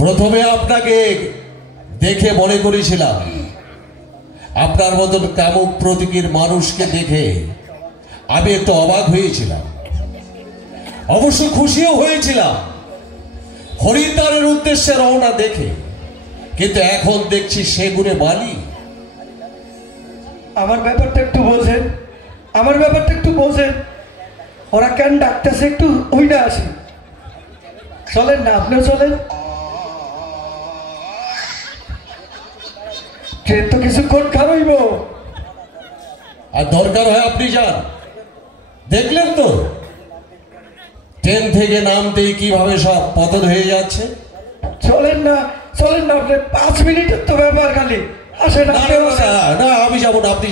প্রথমে আপনাকে দেখে মনে করেছিলাম, আপনার মতন কামুক প্রতীকীর মানুষকে দেখে আমি একটু অবাক হয়েছিলাম, অবশ্য খুশিও হয়েছিলাম হরিদ্বারের উদ্দেশ্যে রওনা দেখে। কিন্তু এখন দেখছি সেগুনে বালি। আমার ব্যাপারটা একটু বোঝেন, আমার ব্যাপারটা একটু বোঝেন। ওরা কেন ডাকতেছে একটু ওইটা আসি। চলেন না, আপনিও চলেন। ট্রেন তো কিছুক্ষণ খারাইব। আর দরকার হয় আপনি যান। দেখলেন তো ট্রেন থেকে নামতেই কিভাবে সব পতন হয়ে যাচ্ছে। চলেন না আপনি, 5 মিনিটের তো ব্যাপার, খালি আসেন। না আমি যাবো না, আপনি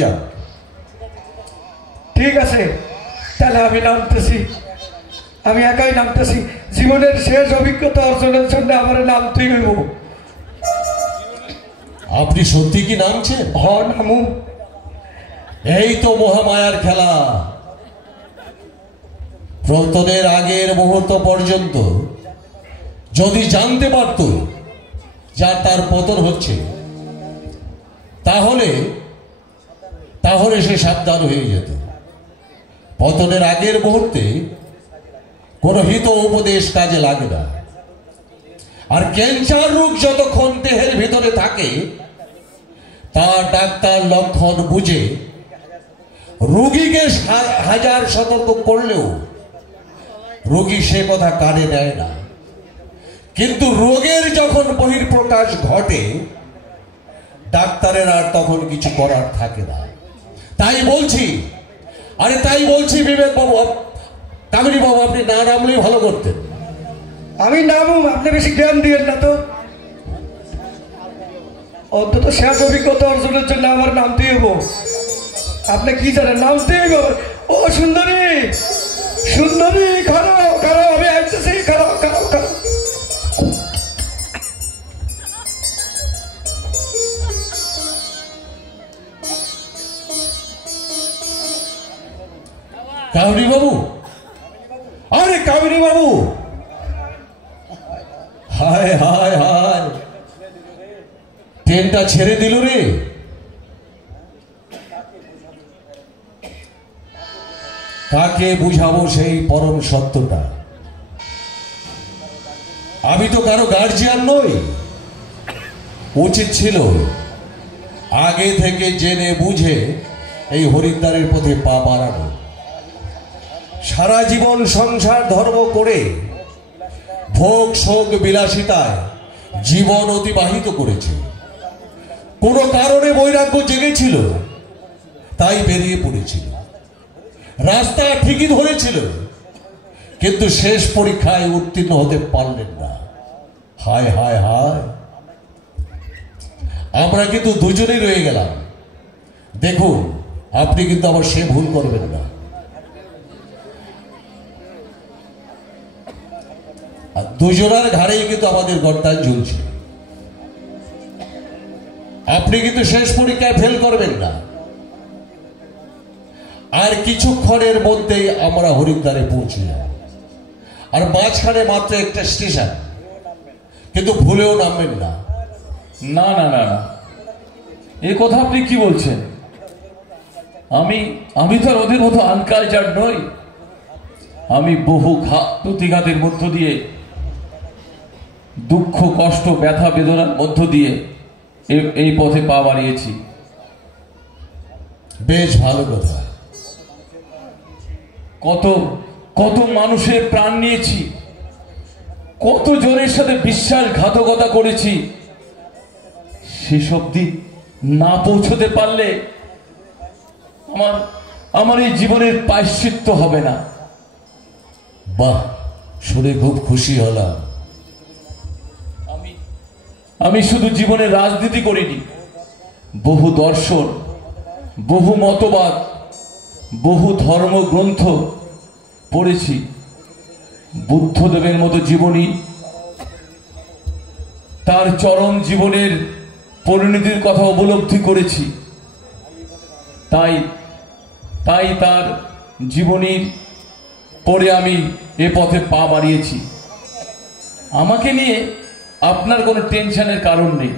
যান। ঠিক আছে, তাহলে আমি নামতেছি, আমি একাই নামতেছি। জীবনের শেষ অভিজ্ঞতা অর্জনের জন্য আমার নামতেই হইব। আপনি সত্যি কি নামছেন? নামু। এই তো মহামায়ার খেলা। পতনের আগের মুহূর্ত পর্যন্ত যদি জানতে পারত যা তার পতন হচ্ছে, তাহলে সে সাবধান হয়ে যেত। পতনের আগের মুহূর্তে কোনো হিত উপদেশ কাজে লাগে না। আর ক্যান্সার রোগ যতক্ষণ দেহের ভিতরে থাকে, তার ডাক্তার লক্ষণ বুঝে রোগীকে হাজার সতর্ক করলেও রোগী সে কথা কানে নেয় না। কিন্তু রোগের যখন বহিঃপ্রকাশ ঘটে, ডাক্তারের আর তখন কিছু করার থাকে না। তাই বলছি বিবেক বাবু, কামিনী বাবু, আপনি না নামলেই ভালো করতেন। আমি নামুম, আপনি বেশি জ্ঞান দিয়েন না তো। অন্তত শেষ অভিজ্ঞতা অর্জনের জন্য আমার নামতে হইব। আপনি কি জানেন, নামতে হইব। ও সুন্দরী, খারাপ, আমি আসতেছি, খারাপ। কামিনী বাবু, আরে কামিনী বাবু, হায় হায় হায়, ট্রেনটা ছেড়ে দিল রে। কাকে বুঝাবো সেই পরম সত্যটা? আমি তো কারো গার্জিয়ান নই। উচিত ছিল আগে থেকে জেনে বুঝে এই হরিদ্বারের পথে পা বাড়ানো। সারা জীবন সংসার ধর্ম করে ভোগ শোক বিলাসিতায় জীবন অতিবাহিত করেছে। কোনো কারণে বৈরাগ্য জেগেছিল, তাই বেরিয়ে পড়েছিল। রাস্তা ঠিকই ধরেছিল, কিন্তু শেষ পরীক্ষায় উত্তীর্ণ হতে পারলেন না। হায় হায় হায়, আমরা কিন্তু দুজনেই রয়ে গেলাম। দেখুন, আপনি কিন্তু আবার সে ভুল করবেন না। আর দুজনের ঘাড়েই কিন্তু আমাদের গর্দান ঝুলছে। আপনি কিন্তু শেষ পরীক্ষায় ফেল করবেন না। আর কিছুক্ষণের মধ্যেই আমরা হরিদ্বারে পৌঁছে যাব। আর মাঝখানে মাত্র একটা স্টেশন, কিন্তু ভুলেও নামবেন না। না না না না, এ কথা আপনি কি বলছেন? আমি তো আর ওদের মতো আনকালচার নই। আমি বহু প্রতিঘাতের মধ্য দিয়ে, দুঃখ কষ্ট ব্যথা বেদনার মধ্য দিয়ে এই পথে পা বাড়িয়েছি। বেশ ভালো কথা। কত মানুষের প্রাণ নিয়েছি, কত জনের সাথে বিশ্বাসঘাতকতা করেছি। সেসব দিন না পৌঁছতে পারলে আমার এই জীবনের প্রায়শ্চিত্ত হবে না। বাহ, শুনে খুব খুশি হলাম। আমি শুধু জীবনে রাজনীতি করিনি, বহু দর্শন, বহু মতবাদ, বহু ধর্মগ্রন্থ পড়েছি। বুদ্ধদেবের মতো জীবনী, তার চরম জীবনের পরিণতির কথা উপলব্ধি করেছি। তাই তার জীবনীর পরে আমি এ পথে পা বাড়িয়েছি। আমাকে নিয়ে আপনার কোনো টেনশনের কারণ নেই।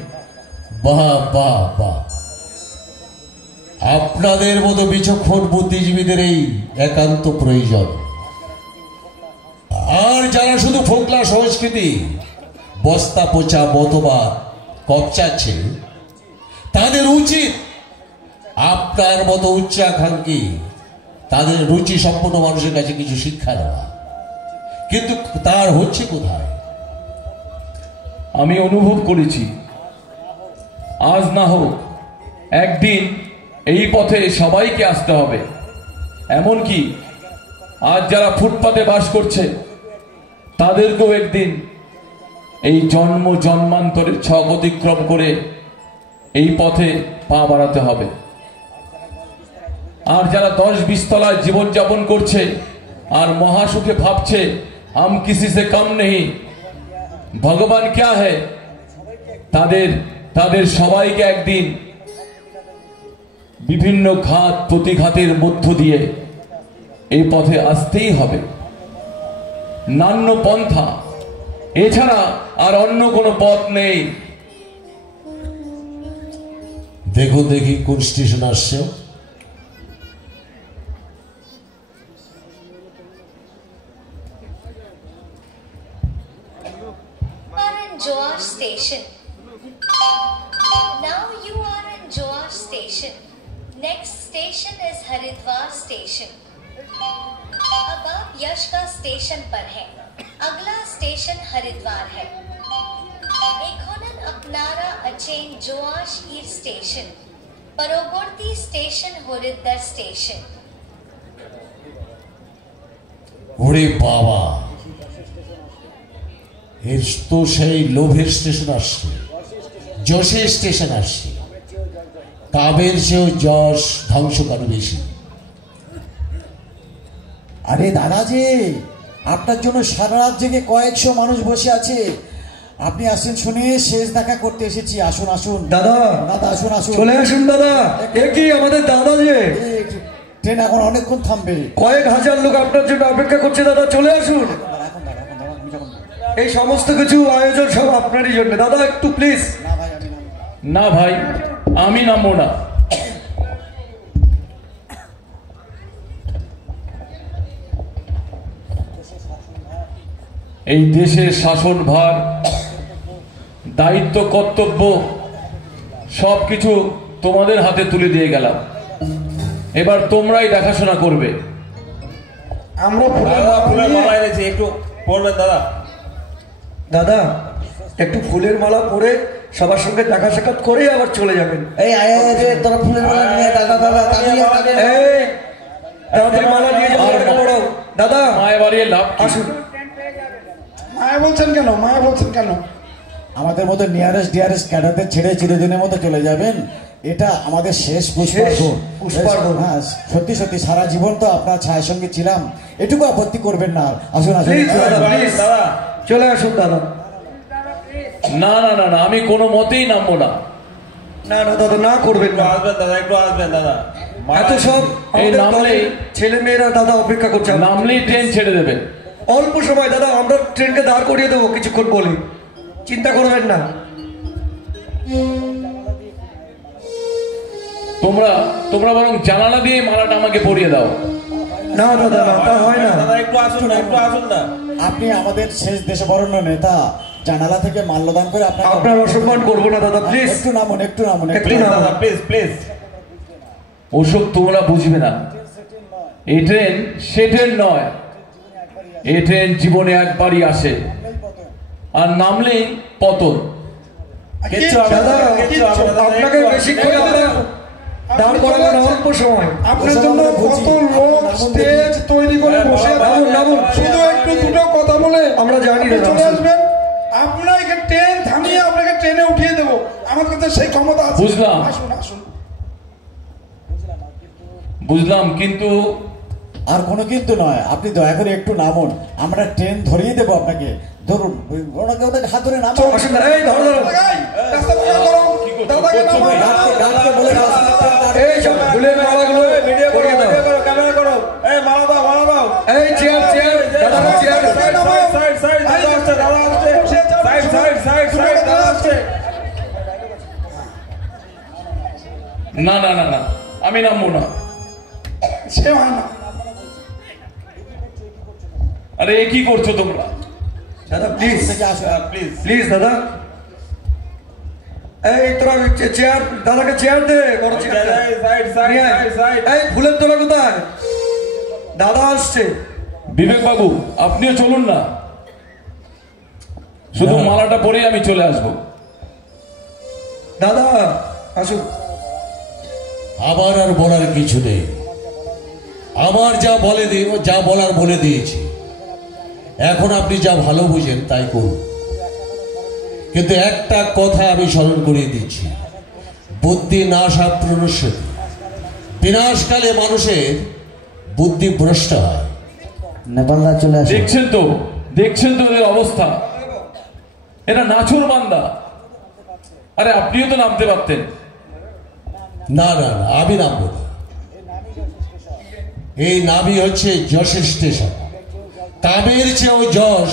বাহ বাহ বাহ, আপনাদের মতো বিচক্ষণ বুদ্ধিজীবীদের এই একান্ত প্রয়োজন। আর যারা শুধু ফোকলা সংস্কৃতি, বস্তা পচা মতবাদ কপচাচ্ছে, তাদের উচিত আপনার মতো উচ্চাকাঙ্ক্ষী, তাদের রুচি সম্পন্ন মানুষের কাছে কিছু শিক্ষা দেওয়া। কিন্তু তার হচ্ছে কোথায়? আমি অনুভব করেছি, আজ না হোক একদিন এই পথে সবাইকে আসতে হবে। এমনকি আজ যারা ফুটপাতে বাস করছে তাদেরকেও একদিন এই জন্ম জন্মান্তরের ছক অতিক্রম করে এই পথে পা বাড়াতে হবে। আর যারা 10-20 তলায় জীবনযাপন করছে আর মহাসুখে ভাবছে हम किसी से कम नहीं, ভগবান क्या है, তাদের সবাইকে একদিন বিভিন্ন ঘাত প্রতিঘাতের মধ্য দিয়ে এই পথে আসতেই হবে। নান্য পন্থা এছাড়া আর অন্য কোনো পথ নেই। দেখুন দেখি কোন স্টেশন আসছে। Joar station. Now you are in Joar station. Next station is Haridwar station. अब आप यश का स्टेशन पर हैं। अगला स्टेशन हरिद्वार है। एकोनन अपनारा अचेन जोआर ईर स्टेशन। परोवर्ती स्टेशन हरिद्वार स्टेशन। ওরে বাবা, এর তো সেই লোভের স্টেশন আসছে, যশের স্টেশন আসছে। কাবের চেয়েও যশ ধ্বংসকারী বেশি। আরে দাদা যে, আপনার জন্য সারা রাত জেগে কয়েকশো মানুষ বসে আছে। আপনি আসেন শুনে শেষ দেখা করতে এসেছি। আসুন আসুন দাদা, দাদা আসুন আসুন, চলে আসুন দাদা। এ কি আমাদের দাদা যে, ট্রেন এখন অনেকক্ষণ থামবে। কয়েক হাজার লোক আপনার জন্য অপেক্ষা করছে দাদা, চলে আসুন। এই সমস্ত কিছু আয়োজন সব আপনারই জন্য দাদা, একটু প্লিজ। না ভাই, আমি নামবো না। এই দেশের শাসনভার, দায়িত্ব, কর্তব্য সবকিছু তোমাদের হাতে তুলে দিয়ে গেলাম। এবার তোমরাই দেখাশোনা করবে। আমরা ফুলের মালা এনেছি, একটু পড়বেন দাদা। দাদা একটু ফুলের মালা পরে সবার সঙ্গে দেখা সাক্ষাৎ করে আবার চলে যাবেন। এই তোরা ফুলের মালা নিয়ে দাদা দাদা এই তাড়াতাড়ি মালা নিয়ে যাও। দাদা মায়ের বাড়ি লাভ। আসুন। মায়া বলছেন কেন? মায়া বলছেন কেন? আমাদের মতো নিয়ারেস্ট ডিয়ারেস্ট ক্যাডারদের ছেড়ে চিরদিনের মতো চলে যাবেন, এটা আমাদের শেষ পুষ্পার্ঘ। হ্যাঁ, সত্যি সত্যি সারা জীবন তো আপনার ছায়ের সঙ্গে ছিলাম, এটুকু আপত্তি করবেন না। আসুন আসুন দাদা, চলে আসুন দাদা। না না না না, আমি কোনো মতেই নামবো না। না না দাদা, না করবেন না। আসবেন দাদা, একটু আসবেন দাদা। এত সব এই নামলেই ছেলে মেয়েরা দাদা অপেক্ষা করছে। নামলেই ট্রেন ছেড়ে দেবে। অল্প সময় দাদা, আমরা ট্রেনকে দাঁড় করিয়ে দেবো কিছুক্ষণ বলি, চিন্তা করবেন না। তোমরা বরং জানালা দিয়ে মালাটা আমাকে পরিয়ে দাও। না দাদা, না, তা হয় না। দাদা একটু আসুন না, একটু আসুন না। আপনি আমাদের শেষ দেশবরণ্য নেতা, জানালা থেকে মাল্যদান করে আপনার অসম্মান করবো না দাদা, প্লিজ। একটু নামুন, একটু নামুন, একটু নামুন দাদা, প্লিজ প্লিজ। ওসব তোমরা বুঝবে না। এই ট্রেন সে ট্রেন নয়। এই ট্রেন জীবনে একবারই আসে, আর নামলেই পতন। দাদা আপনাকে বেশি করে দাঁড় করাবো না, অল্প সময়। আপনার জন্য কত লোক স্টেজ তৈরি করে বসে নামুন। শুধু একটু দুটো কথা বলে আমরা জানি না, চলে আসবেন। আপনাকে ট্রেন থামিয়ে আপনাকে ট্রেনে উঠিয়ে দেবো, আমার কাছে সেই ক্ষমতা আছে। বুঝলাম। আসুন আসুন। বুঝলাম, কিন্তু আর কোনো কিন্তু নয়। আপনি দয়া করে একটু নামুন, আমরা ট্রেন ধরিয়ে দেবো আপনাকে। ধরুন, ওনাকে হাত ধরে নামুন। এই ধরো ধরো, রাস্তা ফাঁকা করো, দাদাকে নামাও। গাড়িতে বলে দাও। এই সব ফুলের মালাগুলো ভিডিও করো, পরিয়ে দাও। ভিডিও করো, ক্যামেরা করো। এই মালা দাও, মালা দাও। এই চেয়ার চেয়ার দাদা, চেয়ার। সাইড সাইড সাইড, দাদা আসছে, দাদা আসছে। সাইড সাইড সাইড সাইড, দাদা আসছে। না না না না, আমি নামবো না। সে হয় না। আরে এ কি করছো তোমরা? দাদা প্লিজ প্লিজ প্লিজ দাদা। এই তোরা চেয়ার, দাদাকে চেয়ার দে, বড় চেয়ার দে। Side side side side. এই ফুলের তোলা কোথায়? দাদা আসছে। বিবেক বাবু, আপনিও চলুন না, শুধু মালাটা পরেই আমি চলে আসবো। দাদা আসুন। আমার আর বলার কিছু নেই। আমার যা বলার বলে দিয়েছি। এখন আপনি যা ভালো বুঝেন তাই করুন। কিন্তু একটা কথা আমি স্মরণ করিয়ে দিচ্ছি, বুদ্ধি নাশা প্রণশ্যতি। বিনাশকালে মানুষের বুদ্ধি ভ্রষ্ট হয়। নেপালদা চলে আসে। দেখছেন তো এদের অবস্থা। এরা নাছুর বান্দা। আরে আপনিও তো নামতে পারতেন। না না না, আমি নামবো না। এই নামই হচ্ছে যশের স্টেশন। কামের চেয়েও যশ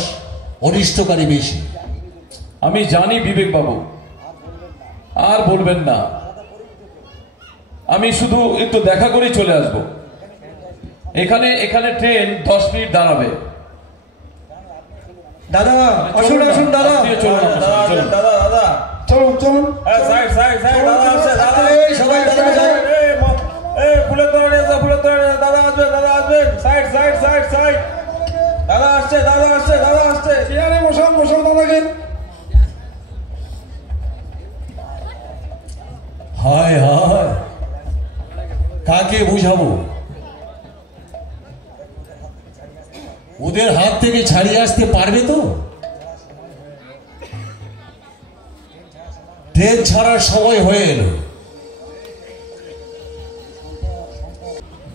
অনিষ্টকারী বেশি। আমি জানি বিবেক বাবু, আর বলবেন না। আমি শুধু একটু দেখা করেই চলে আসব। এখানে ট্রেন 10 মিনিট দাঁড়াবে। দাদা আসুন আসুন দাদা, চলুন চলুন। সবাই দাদা যায়। চেয়ারে বসান দাদাকে। হায় হায়, কাকে বুঝাবো? ওদের হাত থেকে ছাড়িয়ে আসতে পারবে তো? ট্রেন ছাড়ার সময় হয়ে এলো।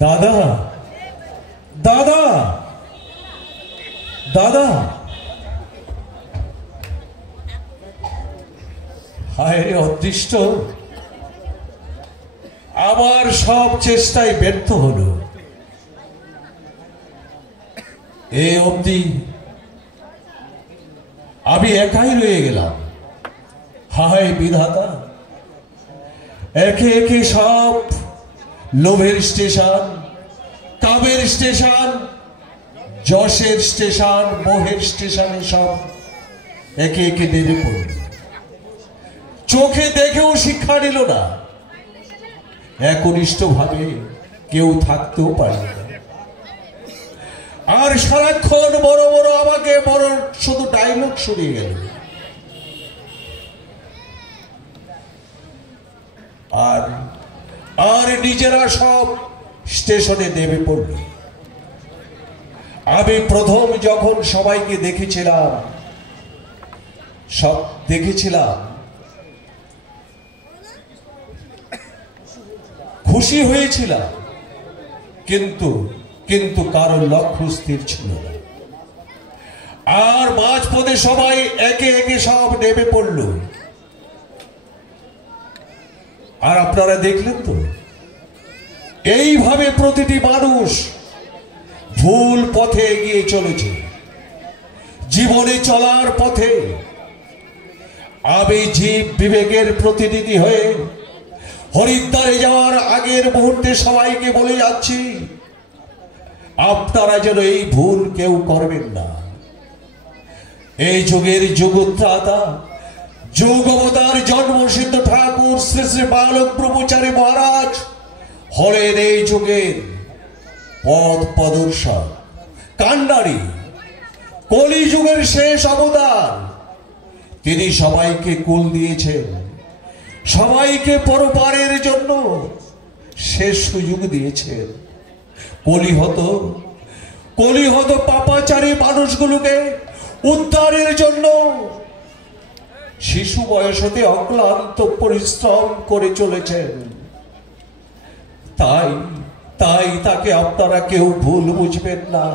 দাদা দাদা দাদা, হায় রে অদৃষ্ট, আমার সব চেষ্টায় ব্যর্থ হলো। এ অবধি আমি একাই রয়ে গেলাম। হায় বিধাতা, একে একে সব লোভের স্টেশন, কামের স্টেশন, যশের স্টেশন, মোহের স্টেশনে সব একে একে নেমে পড়ল। চোখে দেখেও শিক্ষা নিল না। একনিষ্ঠ ভাবে কেউ থাকতেও পারল না। আর সারাক্ষণ বড় বড় আমাকে বড় শুধু ডায়লগ শুনিয়ে গেল। আর নিজেরা সব স্টেশনে নেমে পড়ল। আমি প্রথম যখন সবাইকে দেখেছিলাম খুশি হয়েছিলাম, কিন্তু কারো লক্ষ্য স্থির ছিল না। আর মাঝপথে সবাই একে একে সব নেমে পড়ল। আর আপনারা দেখলেন তো, এইভাবে প্রতিটি মানুষ ভুল পথে এগিয়ে চলেছে। জীবনে চলার পথে আমি জীব বিবেকের প্রতিনিধি হয়ে হরিদ্বারে যাওয়ার আগের মুহূর্তে সবাইকে বলে যাচ্ছি, আপনারা যেন এই ভুল কেউ করবেন না। এই যুগের যুগোত্রাতা, যুগ অবতার জন্মসিদ্ধ ঠাকুর শ্রী শ্রী বালক ব্রহ্মচারী মহারাজ হলেন এই যুগের পথ প্রদর্শক, কান্ডারী, কলি যুগের শেষ অবতার। তিনি সবাইকে কুল দিয়েছেন, সবাইকে পরপারের জন্য শেষ সুযোগ দিয়েছেন। কলিহত পাপাচারী মানুষগুলোকে উদ্ধারের জন্য শিশু বয়সতে অক্লান্ত পরিশ্রম করে চলেছেন। তাই তাকে আপনারা কেউ ভুল বুঝবেন না।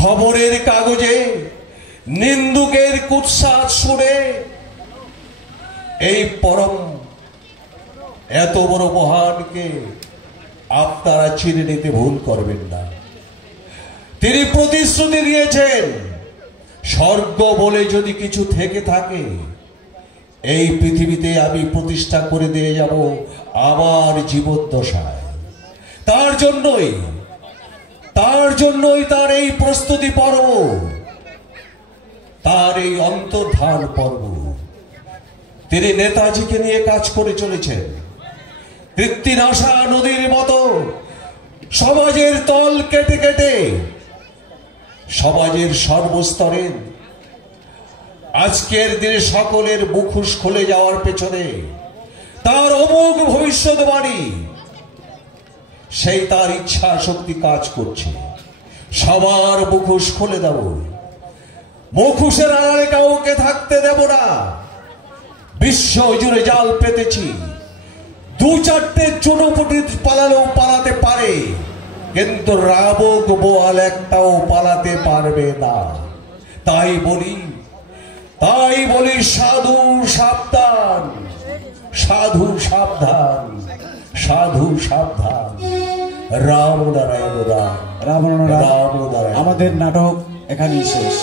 খবরের কাগজে নিন্দুকের কুৎসাত শুনে এই পরম এত বড় মহানকে আপনারা চিনে নিতে ভুল করবেন না। তিনি প্রতিশ্রুতি দিয়েছেন, স্বর্গ বলে যদি কিছু থেকে থাকে এই পৃথিবীতে আমি প্রতিষ্ঠা করে দিয়ে যাব আমার জীবদ্দশায়। তার জন্যই তার এই প্রস্তুতি পর্ব, তার এই অন্তর্ধান পর্ব। তিনি নেতাজিকে নিয়ে কাজ করে চলেছেন। তৃপ্তিনাশা নদীর মতো সমাজের তল কেটে কেটে সমাজের সর্বস্তরে আজকের দিনে সকলের মুখোশ খুলে যাওয়ার পেছনে তার অমোঘ ভবিষ্যৎবাণী, সেই তার ইচ্ছা শক্তি কাজ করছে। সবার মুখোশ খুলে দেব, মুখোশের আড়ালে কাউকে থাকতে দেব না। বিশ্ব জুড়ে জাল পেতেছি, দু চারটে ছোটপুটি পালালেও পালাতে পারে, কিন্তু রাবক বোয়াল একটাও পালাতে পারবে না। তাই বলি সাধু সাবধান, সাধু সাবধান, সাধু সাবধান। রাম নারায়ণ রাম, রাম রাম নারায়ণ। আমাদের নাটক এখানেই শেষ।